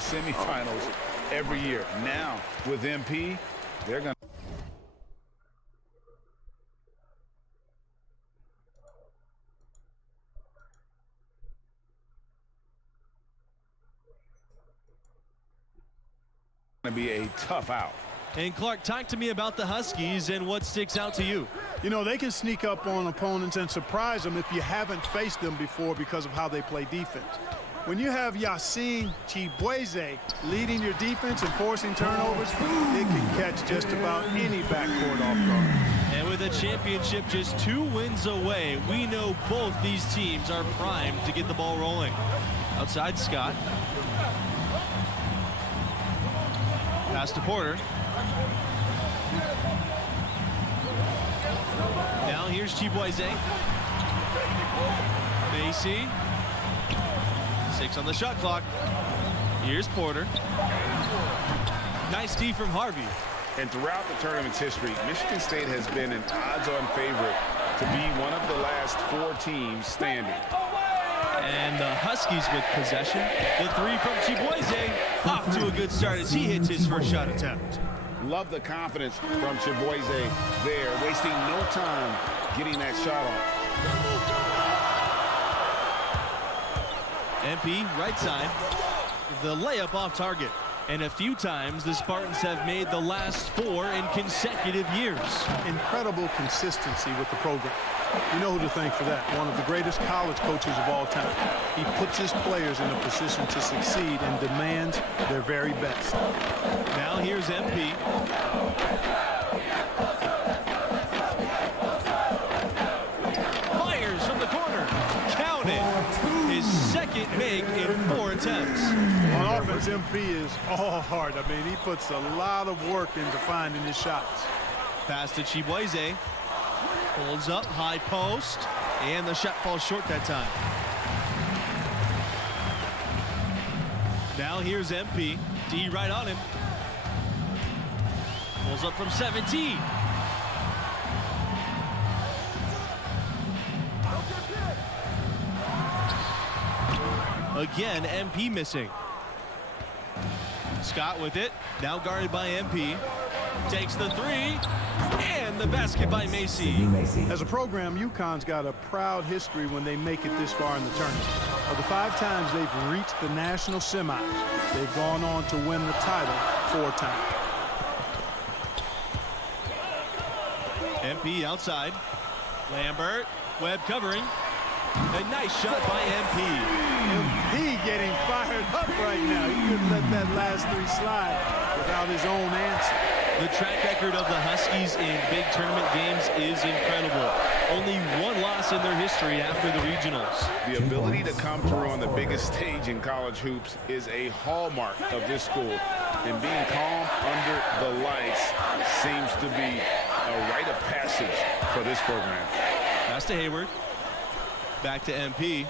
semifinals every year. Now, with MP, they're going to be a tough out. And Clark, talk to me about the Huskies and what sticks out to you. You know, they can sneak up on opponents and surprise them if you haven't faced them before because of how they play defense. When you have Yassine Chibueze leading your defense and forcing turnovers, it can catch just about any backcourt off guard. And with a championship just 2 wins away, we know both these teams are primed to get the ball rolling. Outside Scott. Pass to Porter. Now here's Chibueze. Macy. 6 on the shot clock. Here's Porter. Nice D from Harvey. And throughout the tournament's history, Michigan State has been an odds-on favorite to be one of the last 4 teams standing. And the Huskies with possession. The 3 from Chibueze. Off to a good start as he hits his first shot attempt. Love the confidence from Chibueze there, wasting no time getting that shot off. MP right side. The layup off target. And a few times the Spartans have made the last 4 in consecutive years. Incredible consistency with the program. You know who to thank for that. One of the greatest college coaches of all time. He puts his players in a position to succeed and demands their very best. Now here's MP. Fires from the corner. Count it. His second make in 4 attempts. On offense, MP is all heart. I mean, he puts a lot of work into finding his shots. Pass to Chibueze. Pulls up, high post, and the shot falls short that time. Now here's MP. D right on him. Pulls up from 17. Again, MP missing. Scott with it. Now guarded by MP. Takes the 3. And the basket by Macy. As a program, UConn's got a proud history when they make it this far in the tournament. Of the 5 times they've reached the national semis, they've gone on to win the title 4 times. MP outside. Lambert. Webb covering. A nice shot by MP. MP getting fired up right now. He couldn't let that last 3 slide without his own answer. The track record of the Huskies in big tournament games is incredible. Only 1 loss in their history after the regionals. The ability to come through on the biggest stage in college hoops is a hallmark of this school. And being calm under the lights seems to be a rite of passage for this program. Pass to Hayward. Back to MP.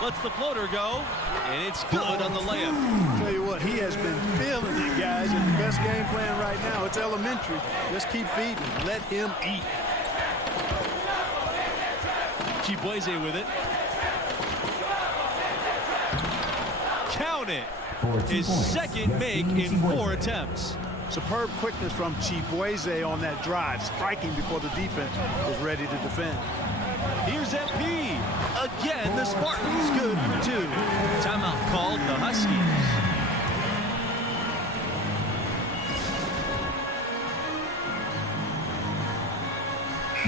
Lets the floater go, and it's good on the layup. Tell you what, he has been feeling it, guys, and the best game plan right now, it's elementary. Just keep feeding. Let him eat. Chibueze with it. Count it. His second make in 4 attempts. Superb quickness from Chibueze on that drive, striking before the defense was ready to defend. Here's MP. Again, the Spartans good for 2. Timeout called the Huskies.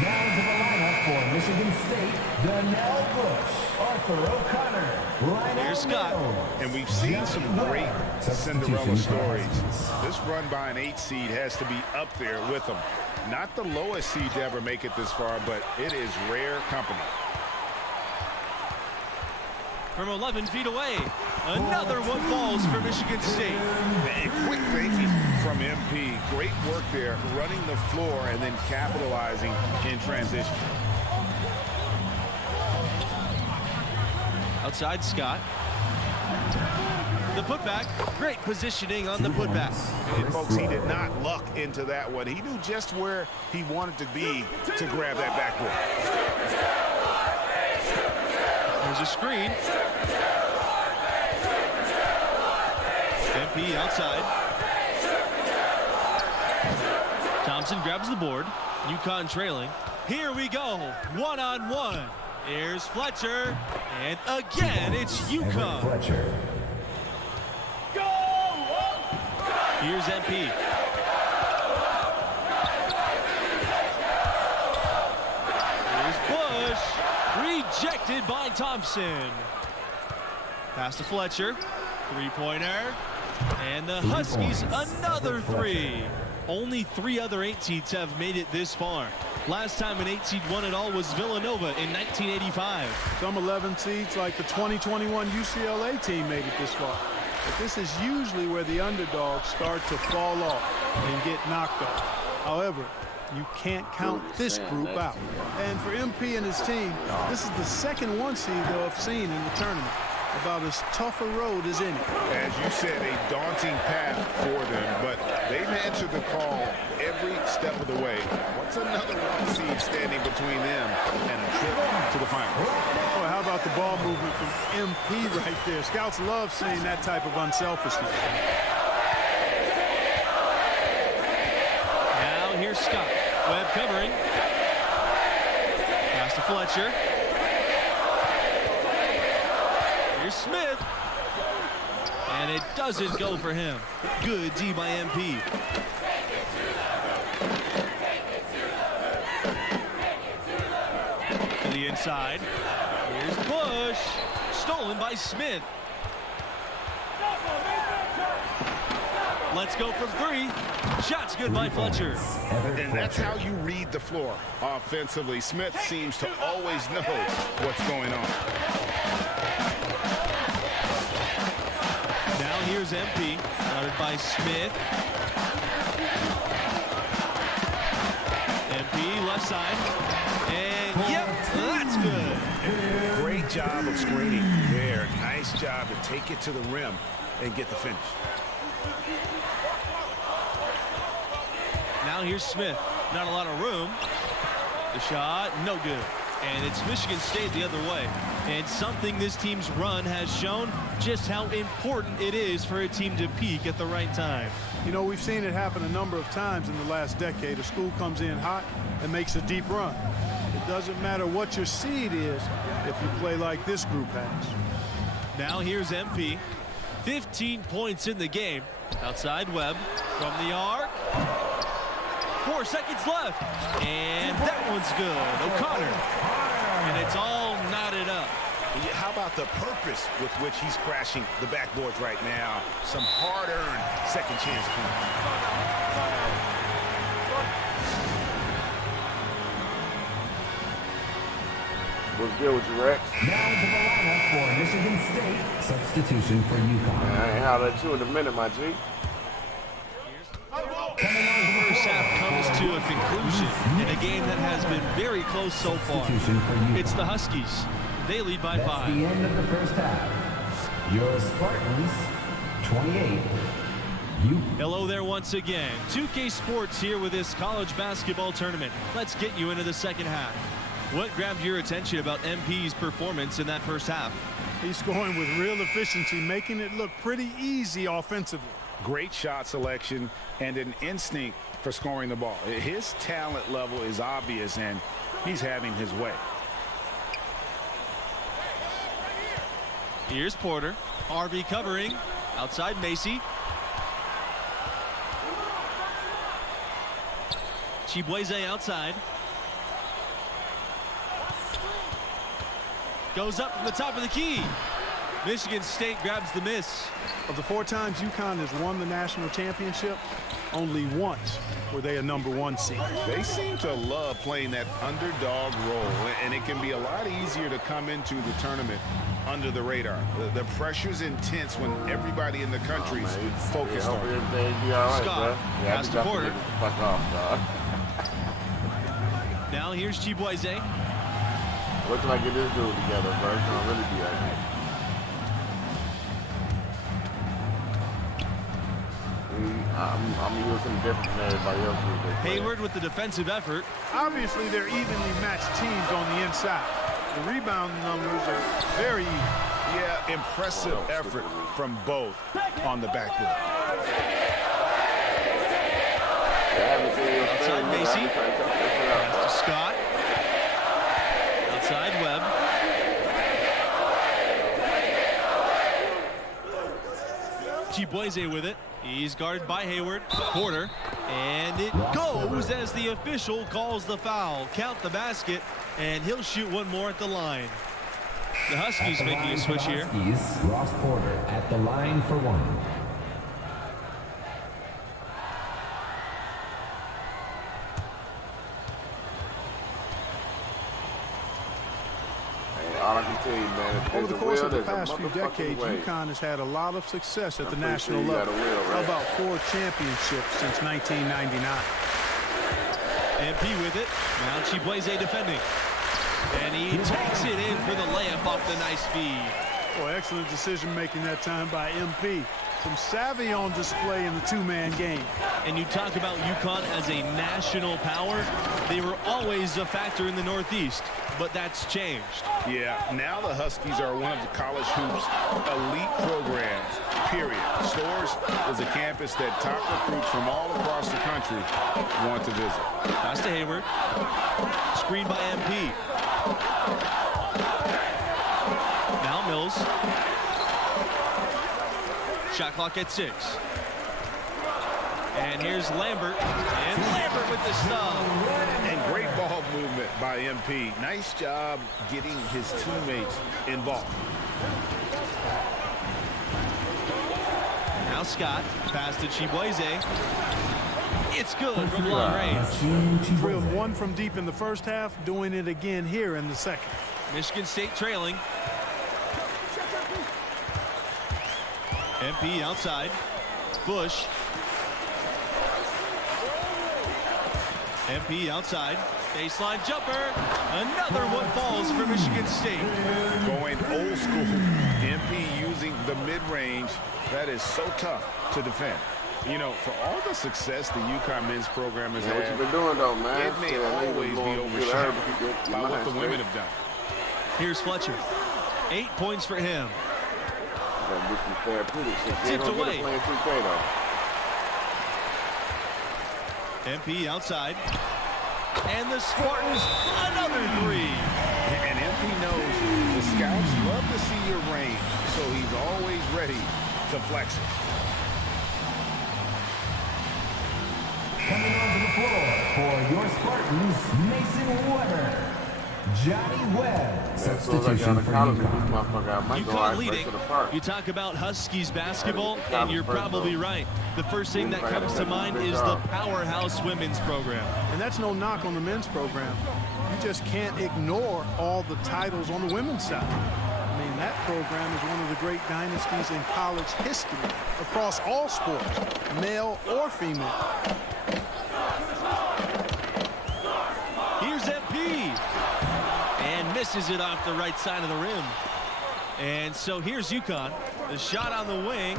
Now into the lineup for Michigan State, Donnell Bush, Arthur O'Connor, Here's Scott. And we've seen some great Cinderella stories. This run by an 8 seed has to be up there with them. Not the lowest seed to ever make it this far, but it is rare company. From 11 feet away, another one falls for Michigan State. A quick thinking from MP. Great work there, running the floor and then capitalizing in transition. Outside Scott. The putback, great positioning on the putback. And folks, he did not luck into that one. He knew just where he wanted to be to grab that backboard. There's a screen. MP outside. Thompson grabs the board. UConn trailing. Here we go. One-on-one. Here's Fletcher. And again, it's UConn. Fletcher. Here's MP. Here's Bush. Rejected by Thompson. Pass to Fletcher. Three-pointer. And the Huskies another three. Only 3 other 8 seeds have made it this far. Last time an 8 seed won it all was Villanova in 1985. Some 11 seeds, like the 2021 UCLA team, made it this far. But this is usually where the underdogs start to fall off and get knocked off. However, you can't count this group out. And for MP and his team, this is the second 1 seed they'll have seen in the tournament. About as tough a road as any. As you said, a daunting path for them, but they've answered the call every step of the way. What's another 1 seed standing between them and a trip to the final? Boy, how about the ball movement from MP right there? Scouts love seeing that type of unselfishness. Now here's Scott. Webb covering. Pass to Fletcher. Here's Smith. And it doesn't go for him. Good D by MP. To the inside. Here's Bush. Stolen by Smith. Let's go from 3. Shot's good by Fletcher. And that's how you read the floor offensively. Smith seems to always know what's going on. Now here's MP, guarded by Smith. MP left side. And yep, that's good. Great job of screening there. Nice job to take it to the rim and get the finish. Now here's Smith. Not a lot of room. The shot, no good. And it's Michigan State the other way. And something this team's run has shown just how important it is for a team to peak at the right time. You know, we've seen it happen a number of times in the last decade. A school comes in hot and makes a deep run. It doesn't matter what your seed is if you play like this group has. Now here's MP. 15 points in the game. Outside Webb from the arc. 4 seconds left. And that one's good. O'Connor. And it's all knotted up. How about the purpose with which he's crashing the backboards right now? Some hard-earned second chance points. What's good with you, Rex? Now into the lineup for Michigan State. Substitution for UConn. I ain't hollered at you in a minute, my G. First half comes to a conclusion in a game that has been very close so far. It's the Huskies. They lead by 5. That's the end of the first half. Your Spartans, 28. Hello there once again. 2K Sports here with this college basketball tournament. Let's get you into the second half. What grabbed your attention about MP's performance in that first half? He's scoring with real efficiency, making it look pretty easy offensively. Great shot selection and an instinct for scoring the ball. His talent level is obvious, and he's having his way. Here's Porter. Harvey covering. Outside Macy. Chibueze outside. Goes up from the top of the key. Michigan State grabs the miss. Of the 4 times UConn has won the national championship, only once were they a #1 seed. They seem to love playing that underdog role, and it can be a lot easier to come into the tournament under the radar. The pressure's intense when everybody in the country's focused on it. Scott, pass to Porter. Fuck off, dog. Now here's Chibueze. Wait till I get this dude together first. I'll really be like that. I'm using different than everybody else. Hayward with the defensive effort. Obviously, they're evenly matched teams on the inside. The rebound numbers are very even. Yeah, impressive effort from both on the backboard. Outside Macy. Pass to Scott. Outside Webb. Chibueze with it. He's guarded by Hayward. Porter. And it goes as the official calls the foul. Count the basket, and he'll shoot one more at the line. The Huskies making a switch here. Ross Porter at the line for one. All I can tell you, man, if Over the there's a course will, of the there's a past few motherfucking decades, way. UConn has had a lot of success at the I'm pretty national sure you got level. a will, right? About 4 championships since 1999. MP with it. Now Chibueze defending. And he takes it in for the layup off the nice feed. Well, excellent decision-making that time by MP. Some savvy on display in the two-man game. And you talk about UConn as a national power. They were always a factor in the Northeast, but that's changed. Yeah, now the Huskies are one of the college hoops elite programs, period. Storrs is a campus that top recruits from all across the country want to visit. Pass to Hayward. Screen by MP. Now Mills. Shot clock at 6. And here's Lambert. And Lambert with the stub. And great ball movement by MP. Nice job getting his teammates involved. Now Scott. Pass to Chibueze. It's good from long range. Drilled one from deep in the first half, doing it again here in the second. Michigan State trailing. MP outside. Bush. MP outside. Baseline jumper. Another one falls for Michigan State. Going old school. MP using the mid-range. That is so tough to defend. You know, for all the success the UConn men's program has Man, what had, you been doing, though, man? it may Yeah, always be overshadowed by what the women have done. Here's Fletcher. 8 points for him. Tipped away. 2K, though. MP outside. And the Spartans, another 3. And MP knows the scouts love to see your range, so he's always ready to flex it. Coming onto the floor for your Spartans, Mason Weber. Johnny Webb, substitution for UConn. UConn leading. You talk about Huskies basketball, and you're probably right. The first thing that comes to mind is the powerhouse women's program. And that's no knock on the men's program. You just can't ignore all the titles on the women's side. I mean, that program is one of the great dynasties in college history across all sports, male or female. Here's MP. And misses it off the right side of the rim. And so here's UConn. The shot on the wing.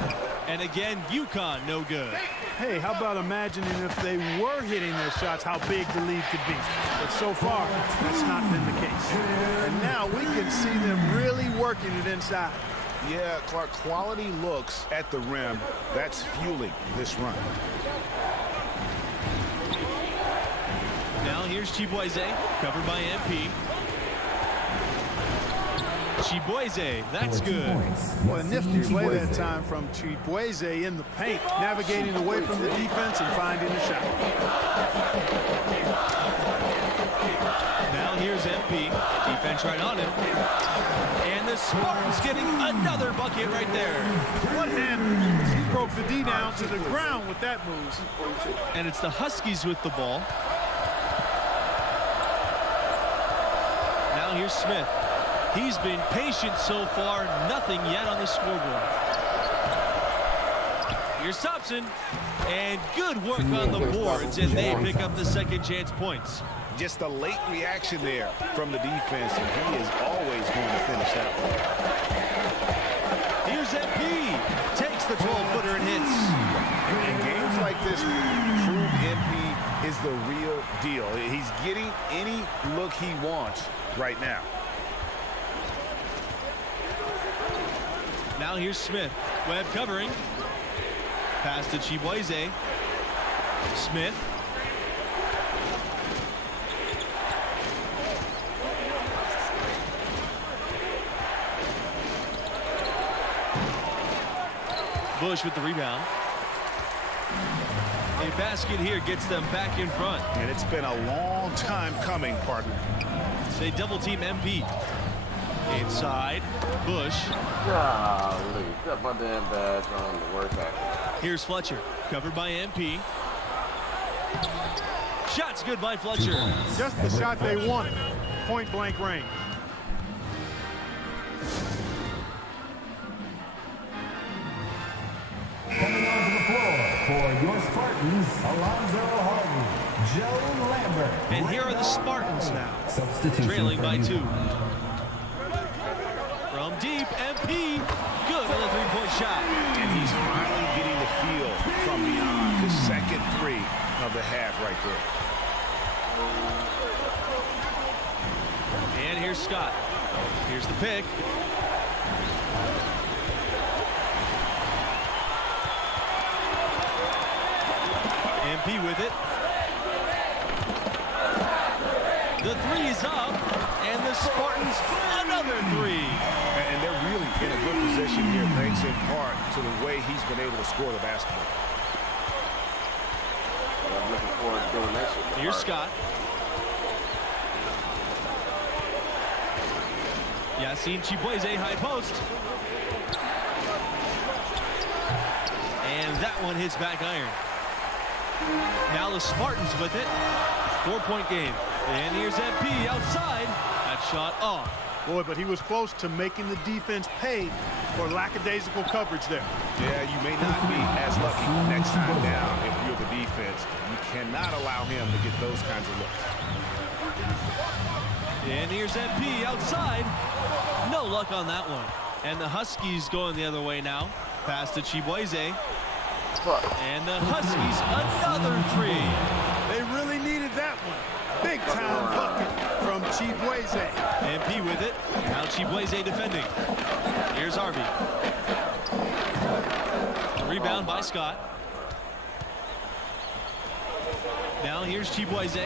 And again, UConn no good. Hey, how about imagining if they were hitting their shots, how big the lead could be. But so far, that's not been the case. And now we can see them really working it inside. Yeah, Clark, quality looks at the rim. That's fueling this run. Now here's Chibueze, covered by MP. Chibueze, that's good. Well, a nifty play that time from Chibueze in the paint, navigating away from the defense and finding a shot. Now here's MP. Defense right on him. And the Spartans getting another bucket right there. What happened? He broke the D down to the ground with that move. And it's the Huskies with the ball. Now here's Smith. He's been patient so far, nothing yet on the scoreboard. Here's Thompson, and good work on the boards, and they pick up the second chance points. Just a late reaction there from the defense, and he is always going to finish that one. Here's MP, takes the 12-footer and hits. And games like this prove MP is the real deal. He's getting any look he wants right now. Now here's Smith. Webb covering. Pass to Chibueze. Smith. Bush with the rebound. A basket here gets them back in front. And it's been a long time coming, partner. They double team MP. Inside, Bush. Golly, got my damn badge on the worst action. Here's Fletcher, covered by MP. Shot's good by Fletcher. Just the shot they wanted. Point blank range. Coming onto the floor for your Spartans, Alonzo Harvey, Joe Lambert. And here are the Spartans now, Substitution trailing by for 2. From deep, MP, good on the three-point shot. And he's finally getting the feel from beyond. His second three of the half right there. And here's Scott. Here's the pick. MP with it. The three is up, and the Spartans another three. And they're really in a good position here, thanks in part to the way he's been able to score the basketball. I'm looking forward to doing that shit. Here's Scott. Yassine Chibueze, high post. And that one hits back iron. Now the Spartans with it. 4-point game. And here's MP outside. That shot off. Boy, but he was close to making the defense pay for lackadaisical coverage there. Yeah, you may not be as lucky next time down if you're the defense. You cannot allow him to get those kinds of looks. And here's MP outside. No luck on that one. And the Huskies going the other way now. Pass to Chibueze. And the Huskies another three. They really needed that one. Big time bucket from Chibueze. MP with it. Now Chibueze defending. Here's Harvey. Rebound by Scott. Now here's Chibueze.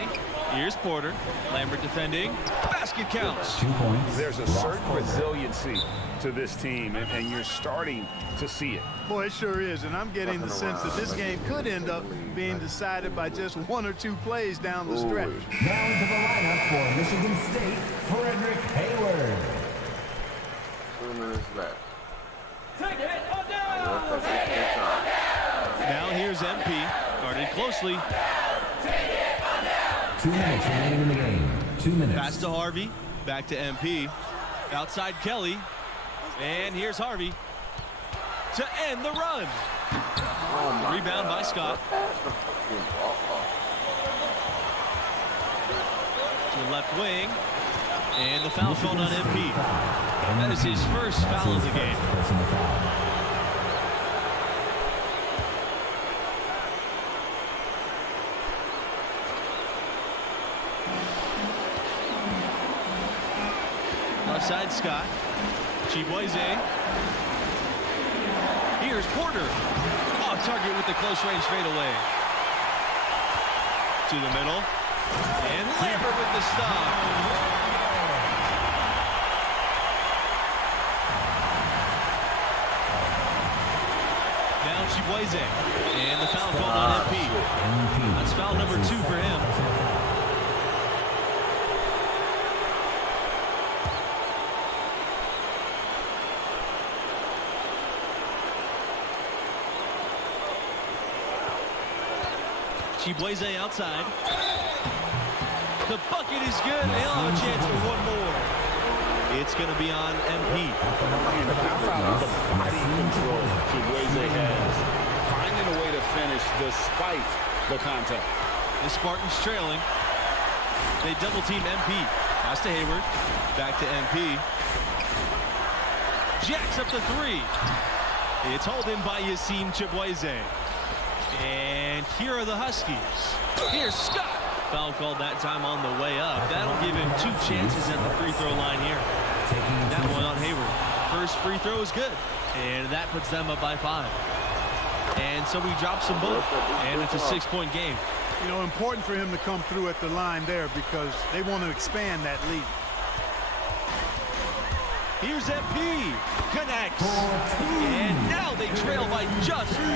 Here's Porter. Lambert defending. Basket counts. 2 points. There's a certain resiliency to this team, and you're starting to see it. Boy, it sure is, and I'm getting the sense that this game could end up being decided by just 1 or 2 plays down the stretch. Now into the lineup for Michigan State, Frederick Hayward. 2 minutes left. Now here's MP. Guarded closely. 2 minutes remaining in the game. 2 minutes. Pass to Harvey. Back to MP. Outside Kelly. And here's Harvey to end the run. Rebound by Scott. To the left wing. And the foul called on MP. That is his first foul of the game. Personal foul. Left side Scott. Chibueze. Here's Porter. Off target with the close range fadeaway. To the middle. And Lambert with the stop. Now Chibueze. And the foul called on MP. That's foul number 2 for him. Chibueze outside. The bucket is good. They'll have a chance for one more. It's going to be on MP. And how about the body control Chibueze has? Finding a way to finish despite the contact. The Spartans trailing. They double team MP. Pass to Hayward. Back to MP. Jacks up the 3. It's hauled in by Yassine Chibueze. And here are the Huskies. Here's Scott. Foul called that time on the way up. That'll give him 2 chances at the free throw line here. That one on Hayward. first free throw is good. And that puts them up by 5. And so we drop some both. And it's a 6-point game. You know, important for him to come through at the line there because they want to expand that lead. Here's MP. Connects. And now they trail by just 4.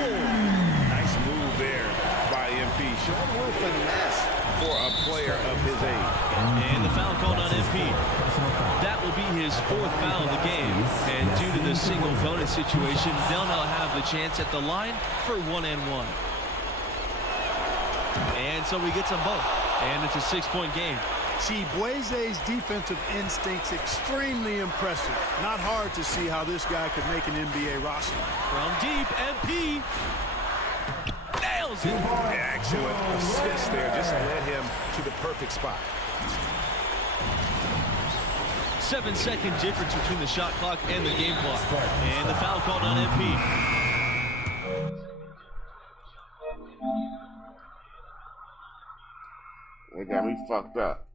Nice move there by MP. Showing a little finesse for a player of his age. And the foul called on MP. That will be his 4th foul of the game. And due to the single bonus situation, they'll now have the chance at the line for 1-and-1. And so we get some both. And it's a 6-point game. Chibueze's defensive instincts extremely impressive. Not hard to see how this guy could make an NBA roster. From deep, MP nails it. Excellent assist there. Just led him to the perfect spot. 7-second difference between the shot clock and the game clock. And the foul called on MP. They got me fucked up.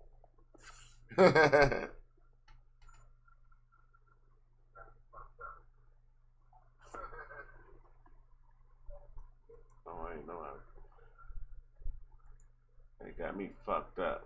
Oh, I ain't know how. They got me fucked up.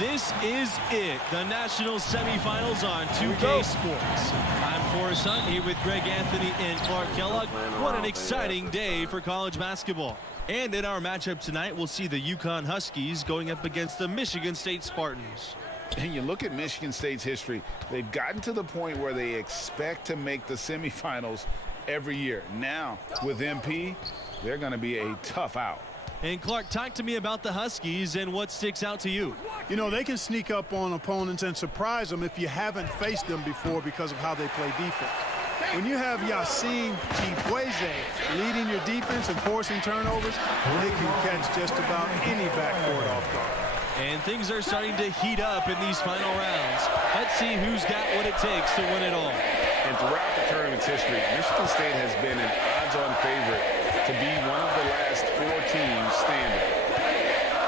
This is it, the national semifinals on 2K Sports. I'm Forrest Hunt here with Greg Anthony and Clark Kellogg. What an exciting day for college basketball. And in our matchup tonight, we'll see the UConn Huskies going up against the Michigan State Spartans. And you look at Michigan State's history, they've gotten to the point where they expect to make the semifinals every year. Now, with MP, they're going to be a tough out. And Clark, talk to me about the Huskies and what sticks out to you. You know, they can sneak up on opponents and surprise them if you haven't faced them before because of how they play defense. When you have Yacine Chibueze leading your defense and forcing turnovers, they can catch just about any backcourt off guard. And things are starting to heat up in these final rounds. Let's see who's got what it takes to win it all. And throughout the tournament's history, Michigan State has been an odds-on favorite to be one of the last 4 teams standing.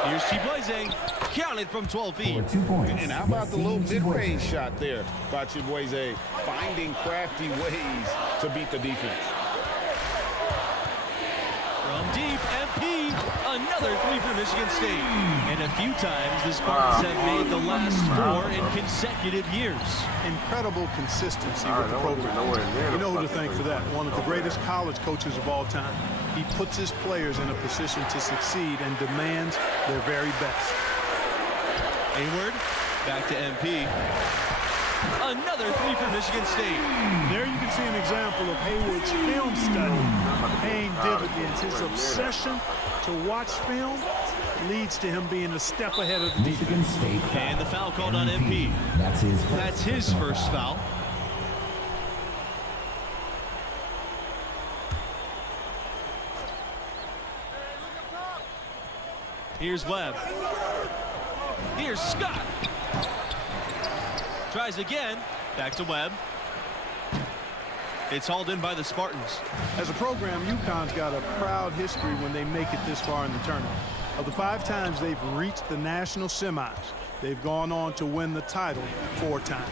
Here's Chibueze, counted from 12 feet. For 2 points. And how about the little mid-range shot there by Chibueze, finding crafty ways to beat the defense. From deep, MP, another 3 for Michigan State. And a few times the Spartans have made the last 4 in consecutive years. Incredible consistency with the program. You know who to thank for that. One of the greatest college coaches of all time. He puts his players in a position to succeed and demands their very best. Hayward, back to MP. Another 3 for Michigan State. There you can see an example of Hayward's film study paying dividends. His obsession to watch film leads to him being a step ahead of the defense. Michigan State foul. And the foul called on MP. That's his first foul. Here's Webb. Here's Scott. Tries again. Back to Webb. It's hauled in by the Spartans. As a program, UConn's got a proud history when they make it this far in the tournament. Of the 5 times they've reached the national semis, they've gone on to win the title 4 times.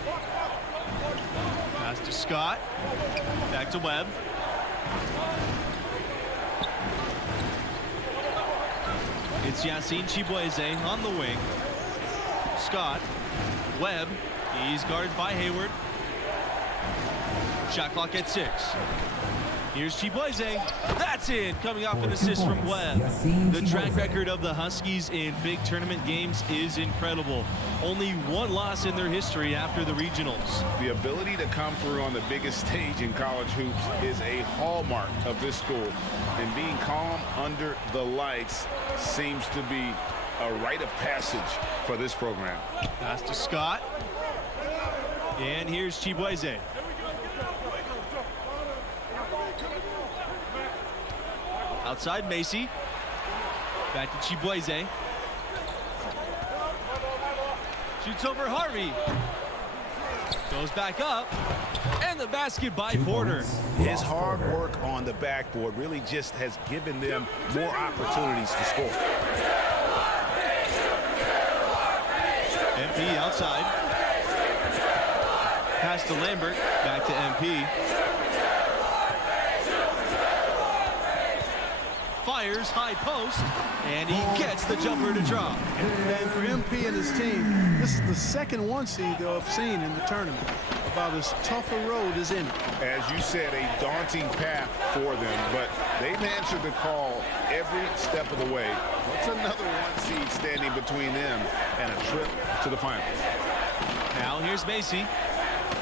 Pass to Scott. Back to Webb. It's Yacine Chibueze on the wing. Scott. Webb. He's guarded by Hayward. Shot clock at 6. Here's Chibueze. That's in. Coming off an assist from Webb. The track record of the Huskies in big tournament games is incredible. Only 1 loss in their history after the regionals. The ability to come through on the biggest stage in college hoops is a hallmark of this school. And being calm under the lights seems to be a rite of passage for this program. Pass to Scott. And here's Chibueze. Outside Macy. Back to Chibueze. Shoots over Harvey. Goes back up. And the basket by 2 Porter. points. His Lost hard Porter. work on the backboard really just has given them more opportunities to score. MP outside. Pass to Lambert. Back to MP. Fires high post. And he gets the jumper to drop. And for MP and his team, this is the second 1 seed they'll have seen in the tournament. About as tough a road as any. As you said, a daunting path for them, but they've answered the call every step of the way. What's another 1 seed standing between them and a trip to the finals? Now here's Macy.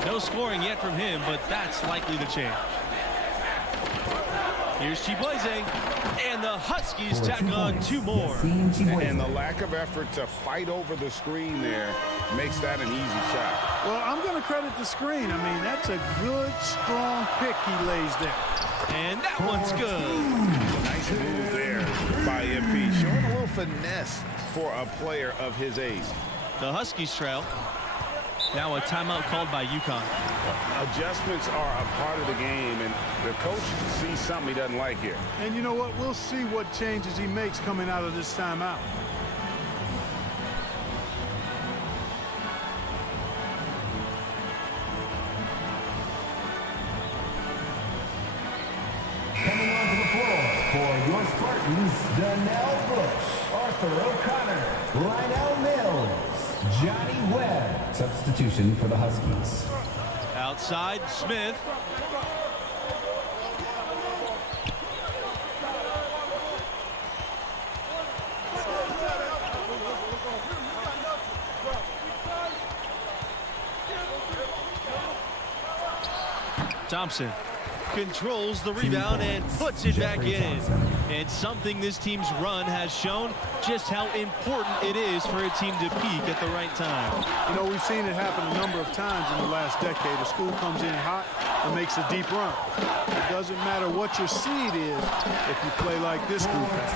No scoring yet from him, but that's likely to change. Here's Chibueze. And the Huskies For tack 2 on points, 2 more. Yassine Chibueze. And the lack of effort to fight over the screen there makes that an easy shot. Well, I'm going to credit the screen. I mean, that's a good, strong pick he lays there. And that one's good. Nice move there by MP, showing a little finesse for a player of his age. The Huskies trail. Now a timeout called by UConn. Adjustments are a part of the game, and the coach sees something he doesn't like here. And you know what? We'll see what changes he makes coming out of this timeout. Coming onto the floor for your Spartans, Donnell Bush, Arthur O'Connor, Lionel Mills, Johnny Webb. Substitution for the Huskies. Outside, Smith. Thompson controls the rebound and puts it back Jeffrey in. Thompson. And something this team's run has shown just how important it is for a team to peak at the right time. You know, we've seen it happen a number of times in the last decade. A school comes in hot and makes a deep run. It doesn't matter what your seed is if you play like this group has.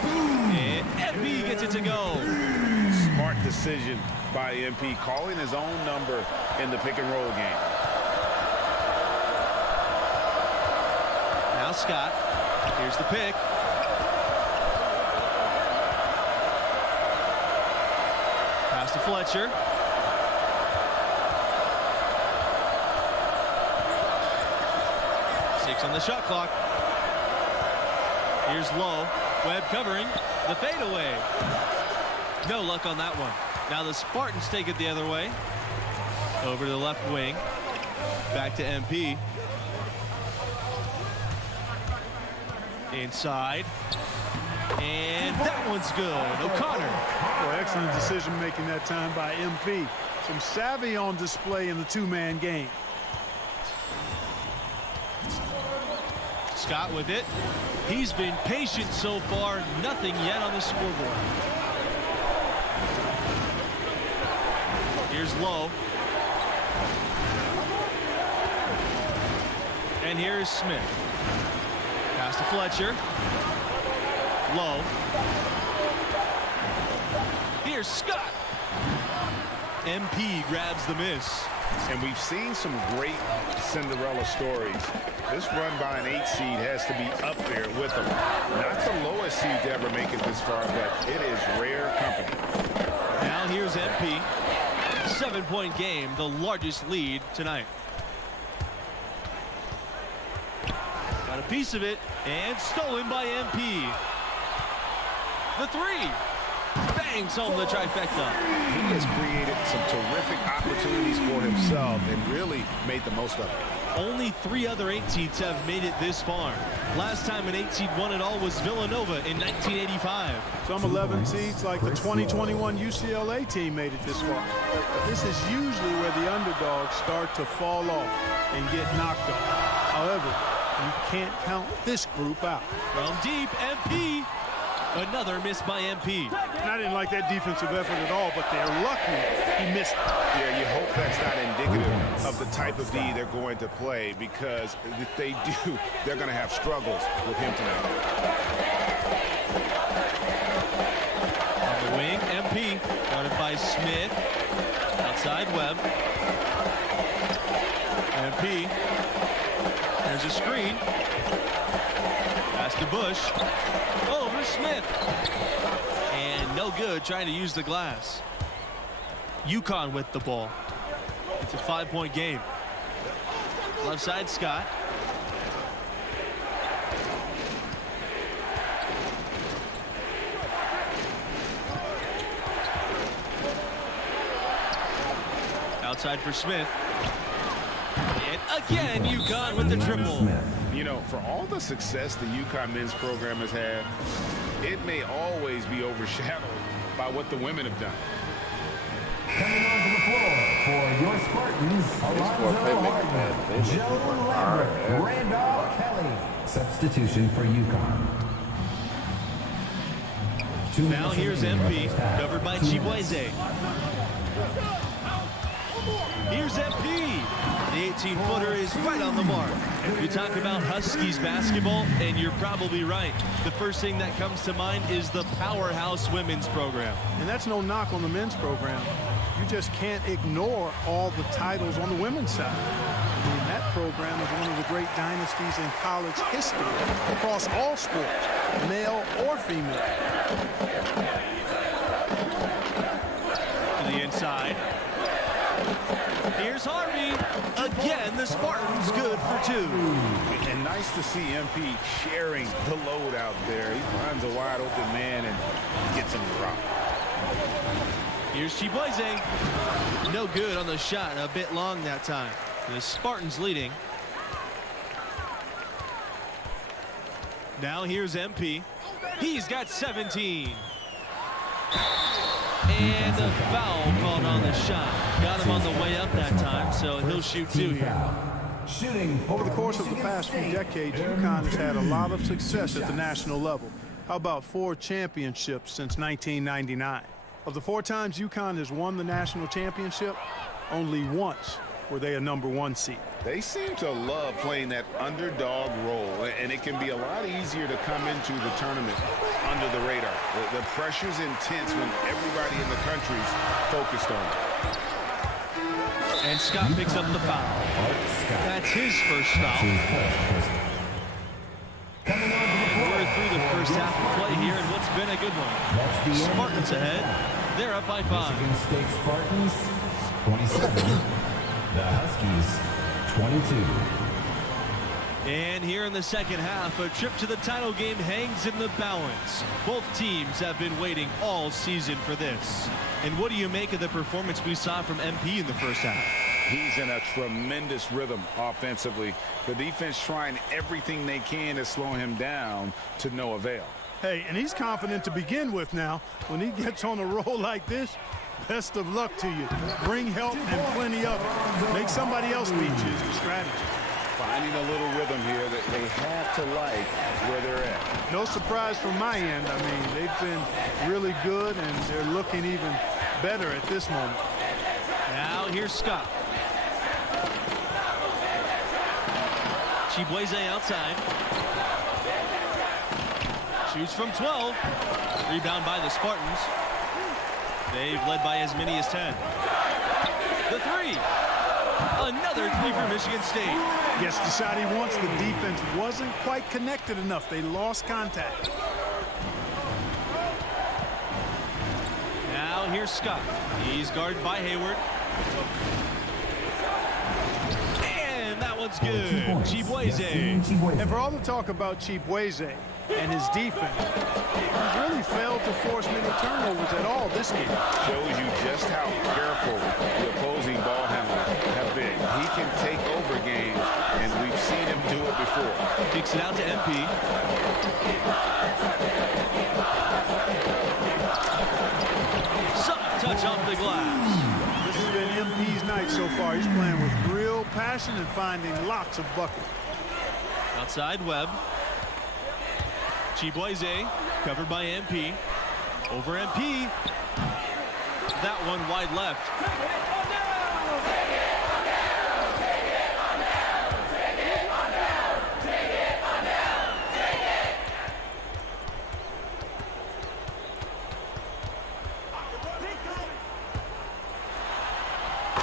And MP gets it to go. Smart decision by MP, calling his own number in the pick and roll game. Now Scott. Here's the pick. Pass to Fletcher. Six on the shot clock. Here's Lowe. Webb covering the fadeaway. No luck on that one. Now the Spartans take it the other way. Over to the left wing. Back to MP. Inside. And that one's good. O'Connor. Well, excellent decision making that time by MP. Some savvy on display in the two-man game. Scott with it. He's been patient so far. Nothing yet on the scoreboard. Here's Lowe. And here's Smith. Pass to Fletcher. Lowe. Here's Scott. MP grabs the miss. And we've seen some great Cinderella stories. This run by an 8 seed has to be up there with them. Not the lowest seed to ever make it this far, but it is rare company. Now here's MP. 7-point game, the largest lead tonight. Got a piece of it, and stolen by MP. The three. Bangs home the trifecta. He has created some terrific opportunities for himself and really made the most of it. Only 3 other 8 seeds have made it this far. Last time an 8 seed won it all was Villanova in 1985. Some 11 seeds, like the 2021 UCLA team, made it this far. But this is usually where the underdogs start to fall off and get knocked off. However, you can't count this group out. From deep, MP. Another miss by MP. And I didn't like that defensive effort at all, but they're lucky he missed it. Yeah, you hope that's not indicative of the type of D they're going to play, because if they do, they're going to have struggles with him tonight. On the wing, MP, guarded by Smith. Outside Webb. MP. There's a screen. Pass to Bush. Over Smith. And no good trying to use the glass. UConn with the ball. It's a 5-point game. Left side, Scott. Outside for Smith. And again, UConn with the triple. You know, for all the success the UConn men's program has had, it may always be overshadowed by what the women have done. Coming onto the floor for your Spartans, Alonzo Hardman, Joe Lambert, Randolph Kelly. Substitution for UConn. Now here's MP, covered by Chibueze. Here's MP. The 18-footer is right on the mark. You talk about Huskies basketball, and you're probably right. The first thing that comes to mind is the powerhouse women's program. And that's no knock on the men's program. You just can't ignore all the titles on the women's side. I mean, that program is one of the great dynasties in college history across all sports, male or female. To the inside. Here's Harvey. Again, the Spartans good for 2. And nice to see MP sharing the load out there. He finds a wide open man and gets him to drop. Here's Chibueze. No good on the shot. A bit long that time. The Spartans leading. Now here's MP. He's got 17. And a foul called on the shot. Got him on the way up that time, so he'll shoot 2 here. Shooting Over the course of the past few decades, UConn has had a lot of success at the national level. How about 4 championships since 1999? Of the 4 times UConn has won the national championship, only once were they a #1 seed. They seem to love playing that underdog role, and it can be a lot easier to come into the tournament under the radar. The pressure's intense when everybody in the country's focused on it. And Scott picks up the foul. That's his first foul. We're through the first half of play here, and what's been a good one. Spartans ahead. They're up by 5. Michigan State Spartans 27. The Huskies 22. And here in the second half, a trip to the title game hangs in the balance. Both teams have been waiting all season for this. And what do you make of the performance we saw from MP in the first half? He's in a tremendous rhythm offensively. The defense trying everything they can to slow him down to no avail. Hey, and he's confident to begin with now. When he gets on a roll like this, best of luck to you. Bring help and plenty of it. Make somebody else beat you is the strategy. Finding a little rhythm here that they have to like where they're at. No surprise from my end. I mean, they've been really good, and they're looking even better at this moment. Now here's Scott. Chibueze outside. Shoots from 12. Rebound by the Spartans. They've led by as many as 10. The 3. Another 3 for Michigan State. Yes, decided once the defense wasn't quite connected enough. They lost contact. Now here's Scott. He's guarded by Hayward. And that one's good. Chibueze. And for all the talk about Chibueze and his defense, he's really failed to force many turnovers at all this game. Shows you just how careful the opposing ball handlers have been. He can take over games, and we've seen him do it before. Kicks it out to MP. Soft touch off the glass. This has been MP's night so far. He's playing with real passion and finding lots of buckets. Outside Webb. Chibueze covered by MP. Over MP. That one wide left.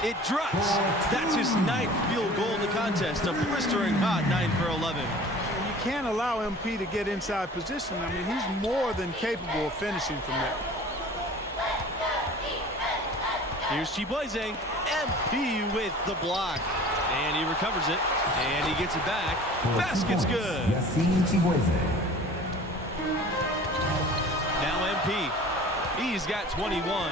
It drops. That's his 9th field goal in the contest. A blistering hot 9 for 11. You can't allow MP to get inside position. I mean, he's more than capable of finishing from there. Here's Chibueze. MP with the block. And he recovers it. And he gets it back. Basket's good. Yassine Chibueze. Now MP. He's got 21.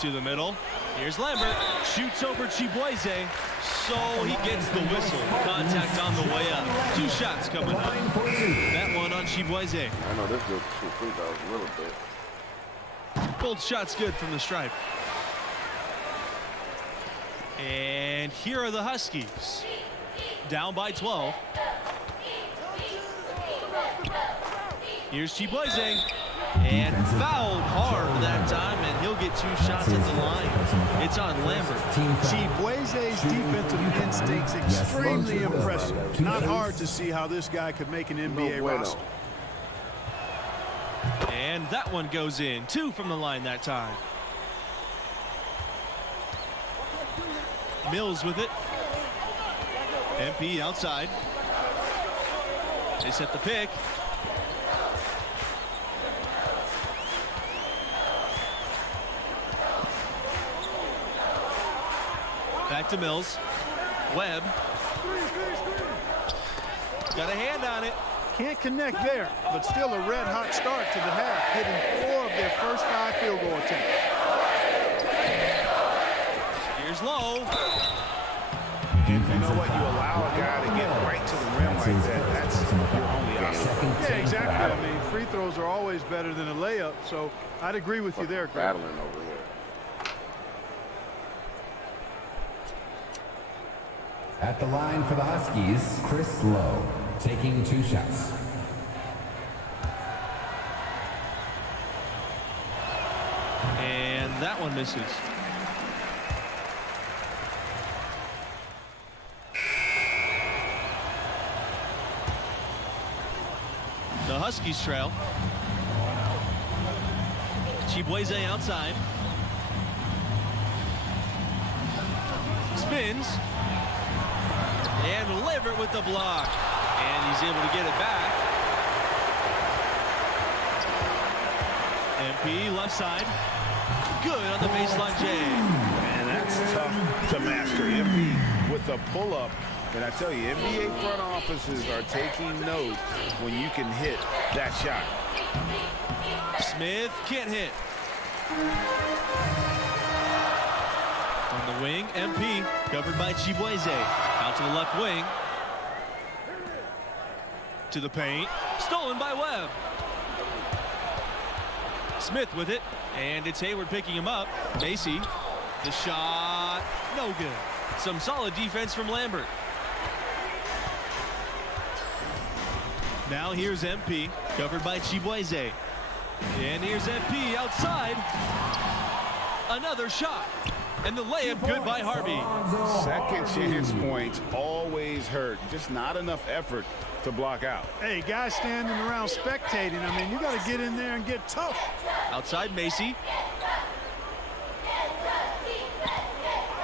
To the middle. Here's Lambert. Shoots over Chibueze. So he gets the whistle. Contact on the way up. 2 shots coming up. That one on Chibueze. I know this dude shoot free throws a little bit. Both shots good from the stripe. And here are the Huskies. Down by 12. Here's Chibueze. And fouled hard that time, and he'll get 2 shots at the line. It's on Lambert. Chibueze's defensive instincts extremely impressive. Not hard to see how this guy could make an NBA roster. And that one goes in. 2 from the line that time. Mills with it. MP outside. They set the pick. Back to Mills. Webb. Got a hand on it. Can't connect there, but still a red-hot start to the half, hitting 4 of their first 5 field goal attempts. Here's Lowe. You know what? You allow a guy to get right to the rim like that. That's your only option. Yeah, exactly. I mean, free throws are always better than a layup, so I'd agree with you there, Greg. Battling over here. At the line for the Huskies, Chris Lowe, taking 2 shots. And that one misses. The Huskies trail. Chibueze outside. Spins. And Lambert with the block. And he's able to get it back. MP left side. Good on the baseline, Jay. And that's tough to master. MP with a pull-up. And I tell you, NBA front offices are taking note when you can hit that shot. Smith can't hit. On the wing, MP covered by Chibueze. Out to the left wing. To the paint. Stolen by Webb. Smith with it. And it's Hayward picking him up. Macy. The shot. No good. Some solid defense from Lambert. Now here's MP. Covered by Chibueze. And here's MP outside. Another shot. And the layup good by Harvey. Second chance points always hurt. Just not enough effort to block out. Hey, guys standing around spectating. I mean, you got to get in there and get tough. Outside Macy.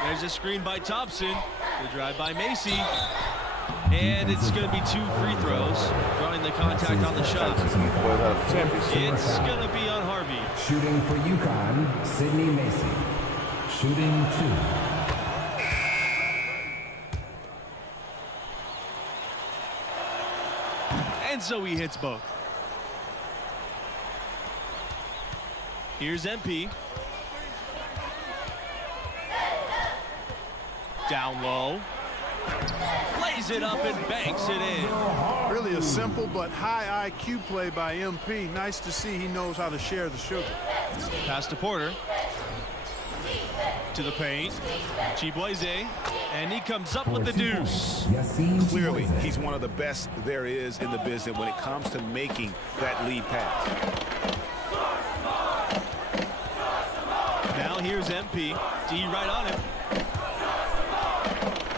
There's a screen by Thompson. The drive by Macy. And it's going to be 2 free throws. Drawing the contact on the shot. It's going to be on Harvey. Shooting for UConn, Sidney Macy. Shooting 2. And so he hits both. Here's MP. Down low. Lays it up and banks it in. Really a simple but high IQ play by MP. Nice to see he knows how to share the sugar. Pass to Porter. To the paint. Chibueze. And he comes up with the deuce. Clearly, he's one of the best there is in the business when it comes to making that lead pass. Now here's MP. D right on him.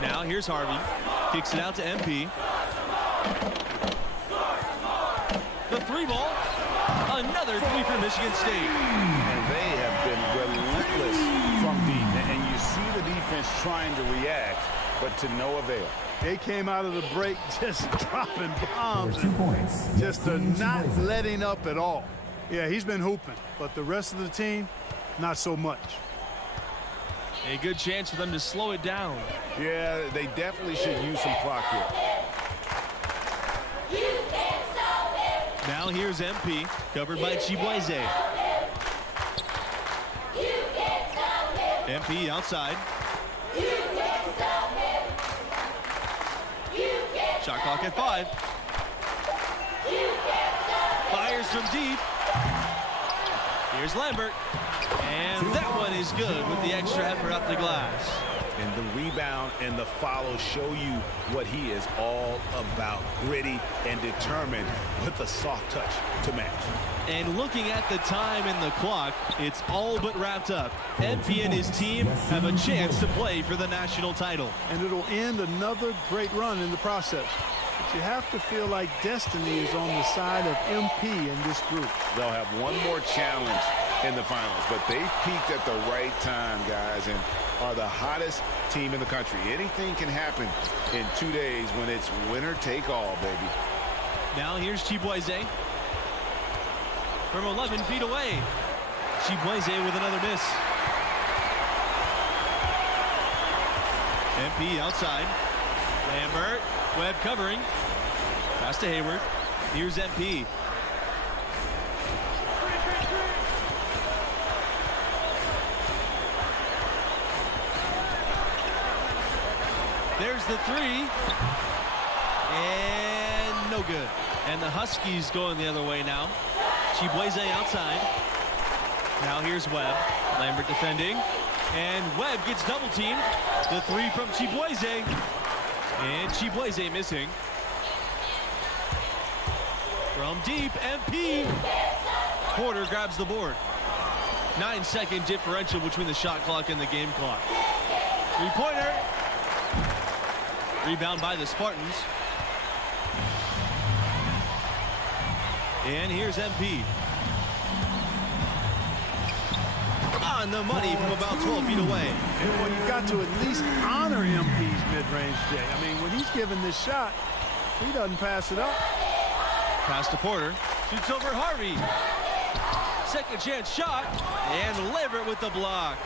Now here's Harvey. Kicks it out to MP. The three ball. Another three for Michigan State. And they have been relentless from deep. And you see the defense trying to react, but to no avail. They came out of the break just dropping bombs. For 2 points. Just not letting up at all. Yeah, he's been hooping, but the rest of the team, not so much. A good chance for them to slow it down. Yeah, they definitely should use some clock here. Now here's MP, covered by Chibueze. MP outside. Shot clock at 5. Fires from deep. Here's Lambert. And that one is good with the extra effort up the glass. And the rebound and the follow show you what he is all about. Gritty and determined with a soft touch to match. And looking at the time in the clock, it's all but wrapped up. MP and his team have a chance to play for the national title. And it'll end another great run in the process. But you have to feel like destiny is on the side of MP in this group. They'll have one more challenge in the finals, but they've peaked at the right time, guys, and are the hottest team in the country. Anything can happen in 2 days when it's winner take all, baby. Now here's Chibueze from 11 feet away. Chibueze with another miss. MP outside. Lambert, Webb covering. Pass to Hayward. Here's MP. There's the three. And no good. And the Huskies going the other way now. Chibueze outside. Now here's Webb. Lambert defending. And Webb gets double teamed. The three from Chibueze. And Chibueze missing. From deep, MP. Porter grabs the board. 9-second differential between the shot clock and the game clock. Three-pointer. Rebound by the Spartans. And here's MP. On the money from about 12 feet away. Well, you've got to at least honor MP's mid-range, Jay. I mean, when he's given this shot, he doesn't pass it up. Pass to Porter. Shoots over Harvey. Second chance shot. And Lambert with the block.